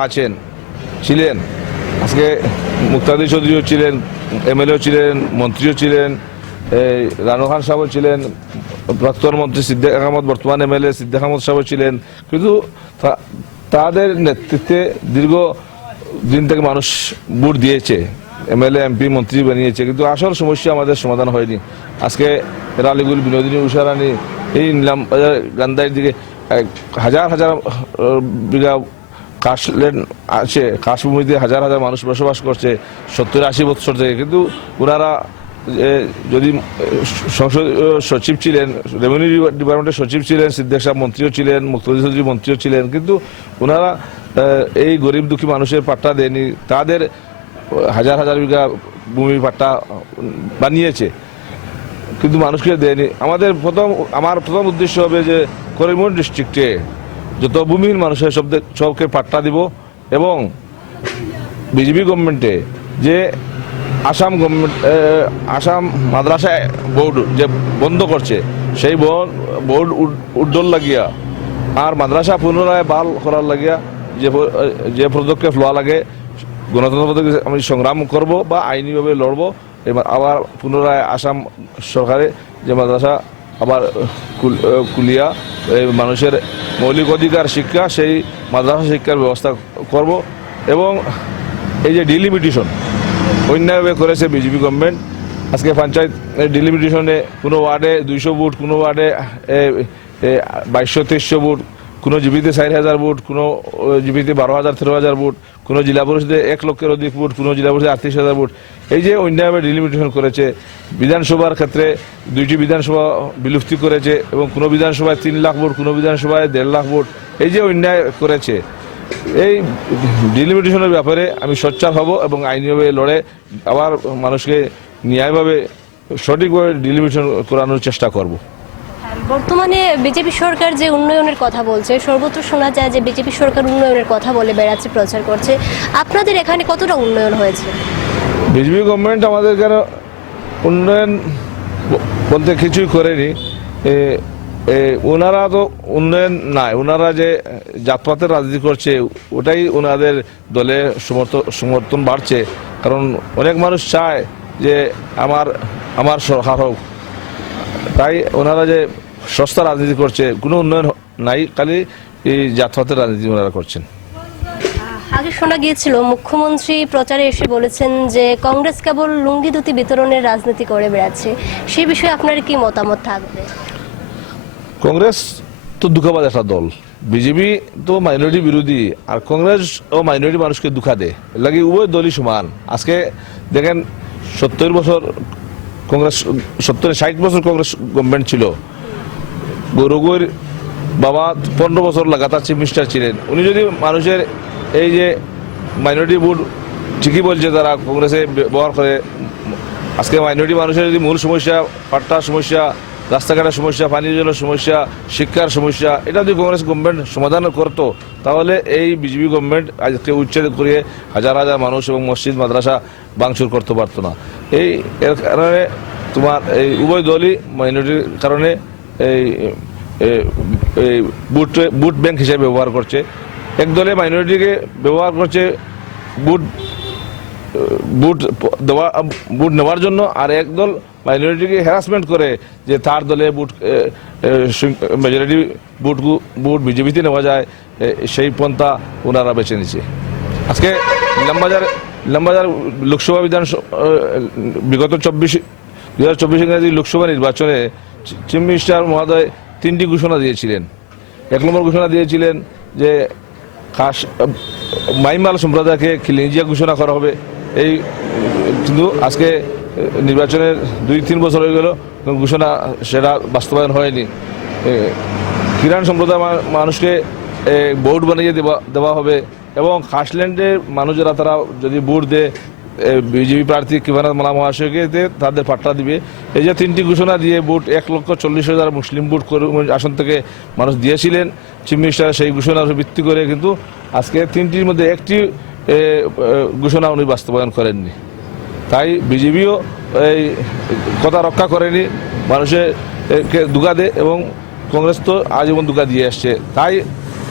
ছিলেন, আজকে মুক্তাদি চৌধুরীও ছিলেন, এমএলএও ছিলেন, মন্ত্রীও ছিলেন, রানু খান সাহেবও ছিলেন, প্রাক্তন মন্ত্রী সিদ্দিক আহমদ, বর্তমান এমএলএ সিদ্দিক আহমদ সাহেবও ছিলেন, কিন্তু তাদের নেতৃত্বে দীর্ঘ দিন থেকে মানুষ ভোট দিয়েছে, এমএলএ এমপি মন্ত্রী বানিয়েছে, কিন্তু আসল সমস্যা আমাদের সমাধান হয়নি। আজকে রালিগুল, বিনোদিনী, উষারানী, এই নিলামবাজার, গান্ধার দিকে হাজার হাজার বিঘা কাশল্যান্ড আছে, কাশভূমিতে হাজার হাজার মানুষ বসবাস করছে 70-80 বছর থেকে, কিন্তু ওনারা যদি সংসদ সচিব ছিলেন, রেভিনিউ ডিপার্টমেন্টের সচিব ছিলেন, সিদ্দিক সাহেব মন্ত্রীও ছিলেন, মুক্তাদি চৌধুরী মন্ত্রীও ছিলেন, কিন্তু ওনারা এই গরিব দুঃখী মানুষের পাট্টা দেয়নি। তাদের হাজার হাজার বিঘা ভূমি পাট্টা বানিয়েছে, কিন্তু মানুষকে দেয়নি। আমার প্রথম উদ্দেশ্য হবে যে করিমগঞ্জ ডিস্ট্রিক্টে যত ভূমিহীন মানুষের সবকে পাট্টা দিব এবং বিজেপি গভর্নমেন্টে যে আসাম মাদ্রাসা বোর্ড যে বন্ধ করছে, সেই বোর্ড উড্ডল লাগিয়া আর মাদ্রাসা পুনরায় বাল করার লাগিয়া যে পদক্ষেপ লওয়া লাগে, গণতন্ত্র পদ্ধতিতে আমি সংগ্রাম করব বা আইনিভাবে লড়ব। আবার পুনরায় আসাম সরকারে যে মাদ্রাসা আবার কুলিয়া মানুষের মৌলিক অধিকার শিক্ষা, সেই মাদ্রাসা শিক্ষার ব্যবস্থা করব। এবং এই যে ডিলিমিটেশন অন্যায়ভাবে করেছে বিজেপি গভর্নমেন্ট, আজকে পঞ্চায়েত ডিলিমিটেশনে কোনো ওয়ার্ডে 200 ভোট, কোনো ওয়ার্ডে 2200-2300 ভোট, কোনো জিপিতে 4000 ভোট, কোনো জিপিতে 12,000-13,000 ভোট, কোনো জেলা পরিষদে 1 লক্ষের অধিক ভোট, কোনো জেলা পরিষদে 38,000 ভোট। এই যে অন্যায়ভাবে ডিলিমিটেশন করেছে, বিধানসভার ক্ষেত্রে 2টি বিধানসভা বিলুপ্তি করেছে এবং কোনো বিধানসভায় 3 লাখ ভোট, কোনো বিধানসভায় 1.5 লাখ ভোট। এই যে অন্যায় করেছে, এই ডিলিমিটেশনের ব্যাপারে আমি সোচ্চার হব এবং আইনিভাবে লড়ে আবার মানুষকে ন্যায়ভাবে সঠিকভাবে ডিলিমিটেশন করানোর চেষ্টা করব। বর্তমানে বিজেপি সরকার যে উন্নয়নের কথা বলছে, সর্বত্র শোনা যায় যে বিজেপি সরকার উন্নয়নের কথা বলে বেড়াচ্ছে, প্রচার করছে। আপনাদের এখানে কতটা উন্নয়ন হয়েছে? বিজেপি গভর্নমেন্ট আমাদের এখানে উন্নয়ন বলতে কিছুই করেনি। ওনারা তো উন্নয়ন নাই, ওনারা যে জাতপাতের রাজনীতি করছে ওটাই ওনাদের দলে সমর্থন বাড়ছে। কারণ অনেক মানুষ চায় যে আমার সরকার হোক, তাই ওনারা যে সস্তা রাজনীতি করছে, কোনো উন্নয়ন নাই, খালি এই জাতপাতের রাজনীতি ওনারা করছেন। আগে শোনা গিয়েছিল মুখ্যমন্ত্রী প্রচারে এসে বলেছেন যে কংগ্রেস কেবল লুঙ্গি ধুতি বিতরণের রাজনীতি করে বেড়াচ্ছে, সেই বিষয়ে আপনার কি মতামত থাকবে? কংগ্রেস তো দুঃখবাদ একটা দল, বিজেপি তো মাইনরিটি বিরোধী, আর কংগ্রেস ও মাইনরিটি মানুষকে দুঃখা দেয়, লাগে উভয় দলই সমান। আজকে দেখেন 70 বছর কংগ্রেস, 60 বছর কংগ্রেস গভর্নমেন্ট ছিল, গৌরগৌর বাবা 15 বছর লাগাতার চিফ মিনিস্টার ছিলেন। উনি যদি মানুষের এই যে মাইনরিটি ভোট ঠিকই বলছে তারা কংগ্রেসে ব্যবহার করে, আজকে মাইনরিটি মানুষের যদি মূল সমস্যা, পাট্টার সমস্যা, রাস্তাঘাটের সমস্যা, পানীয় জলের সমস্যা, শিক্ষার সমস্যা, এটা যদি কংগ্রেস গভর্নমেন্ট সমাধান করতো, তাহলে এই বিজেপি গভর্নমেন্ট আজকে উচ্ছেদ করিয়ে হাজার হাজার মানুষ এবং মসজিদ মাদ্রাসা ভাঙচুর করতে পারতো না। এর কারণে তোমার এই উভয় দলই মাইনরিটির কারণে এই বুট ব্যাংক হিসেবে ব্যবহার করছে। এক দলে মাইনরিটিকে ব্যবহার করছে বুট নেওয়ার জন্য, আর এক দল মাইনরিটিকে হ্যারাসমেন্ট করে যে তার দলে মেজরিটি বুট বিজেপিতে নেওয়া যায়, সেই পন্থা ওনারা বেছে নিচ্ছে। আজকে ইলামবাজার লোকসভা বিগত 2024 লোকসভা নির্বাচনে চিফ মিনিস্টার মহোদয় 3টি ঘোষণা দিয়েছিলেন। 1 নম্বর ঘোষণা দিয়েছিলেন যে মাইমাল সম্প্রদায়কে খিলঞ্জিয়া ঘোষণা করা হবে। এই কিন্তু আজকে নির্বাচনের 2-3 বছর হয়ে গেল, ঘোষণা সেটা বাস্তবায়ন হয়নি। কিরান সম্প্রদায় মানুষকে বোর্ড বানিয়ে দেওয়া হবে এবং খাসল্যান্ডের মানুষ যারা তারা যদি ভোট দেয় বিজেপি প্রার্থী কিভানাথ মালা মহাশয়কে তাদের পাট্টা দিবে। এই যে 3টি ঘোষণা দিয়ে ভোট 1,40,000 মুসলিম ভোট আসন থেকে মানুষ দিয়েছিলেন, চিফ মিনিস্টার সেই ঘোষণার ভিত্তি করে কিন্তু আজকে 3টির মধ্যে একটি ঘোষণা উনি বাস্তবায়ন করেননি। তাই বিজেপিও এই কথা রক্ষা করেনি, মানুষের দুঃখা দেয় এবং কংগ্রেস তো আজীবন দুঃখা দিয়ে আসছে। তাই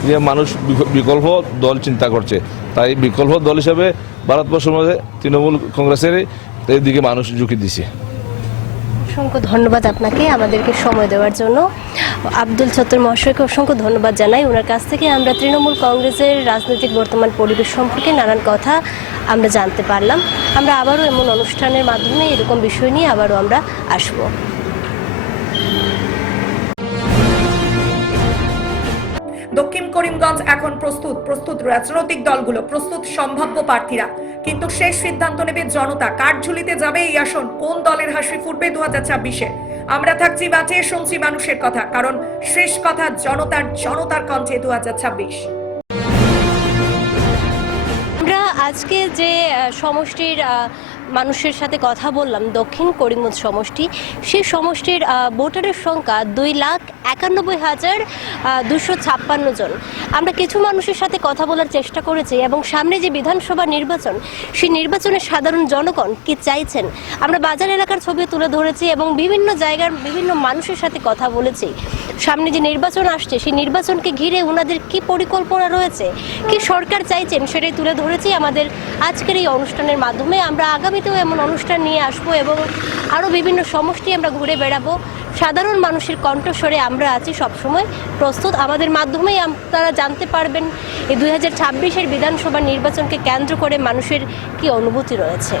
যে মানুষ বিকল্প দল চিন্তা করছে, তাই বিকল্প দল হিসেবে ভারতবর্ষের মধ্যে তৃণমূল কংগ্রেসের এই দিকে মানুষ ঝুঁকি দিছে। অসংখ্য ধন্যবাদ আপনাকে আমাদেরকে সময় দেওয়ার জন্য। আব্দুল ছত্তর মহাশয়কে অসংখ্য ধন্যবাদ জানাই। ওনার কাছ থেকে আমরা তৃণমূল কংগ্রেসের রাজনৈতিক বর্তমান পরিবেশ সম্পর্কে নানান কথা আমরা জানতে পারলাম। আমরা আবারও এমন অনুষ্ঠানের মাধ্যমে এরকম বিষয় নিয়ে আবারও আমরা আসব। দক্ষিণ করিমগঞ্জ এখন প্রস্তুত রাজনৈতিক দলগুলো, প্রস্তুত সম্ভাব্য প্রার্থীরা, কিন্তু শেষ সিদ্ধান্ত নেবে জনতা। কার ঝুলিতে যাবে এই আসন, কোন দলের হাসি ফুটবে 2024-এ। আমরা থাকছি মাঠে, শুনছি মানুষের কথা, কারণ শেষ কথা জনতার কণ্ঠে 2026। আমরা আজকে যে সমষ্টির মানুষের সাথে কথা বললাম, দক্ষিণ করিমগঞ্জ সমষ্টি, সেই সমষ্টির ভোটারের সংখ্যা 2,91,256 জন। আমরা কিছু মানুষের সাথে কথা বলার চেষ্টা করেছি এবং সামনে যে বিধানসভা নির্বাচন, সেই নির্বাচনে সাধারণ জনগণ কি চাইছেন আমরা বাজার এলাকার ছবি তুলে ধরেছি এবং বিভিন্ন জায়গার বিভিন্ন মানুষের সাথে কথা বলেছি। সামনে যে নির্বাচন আসছে, সেই নির্বাচনকে ঘিরে ওনাদের কি পরিকল্পনা রয়েছে, কি সরকার চাইছেন, সেটাই তুলে ধরেছি আমাদের আজকের এই অনুষ্ঠানের মাধ্যমে। আমরা আগামীতেও এমন অনুষ্ঠান নিয়ে আসবো এবং আরও বিভিন্ন সমষ্টি আমরা ঘুরে বেড়াবো। সাধারণ মানুষের কণ্ঠস্বরে আমরা আছি সবসময় প্রস্তুত। আমাদের মাধ্যমেই আপনারা জানতে পারবেন এই 2026-এর বিধানসভা নির্বাচনকে কেন্দ্র করে মানুষের কি অনুভূতি রয়েছে।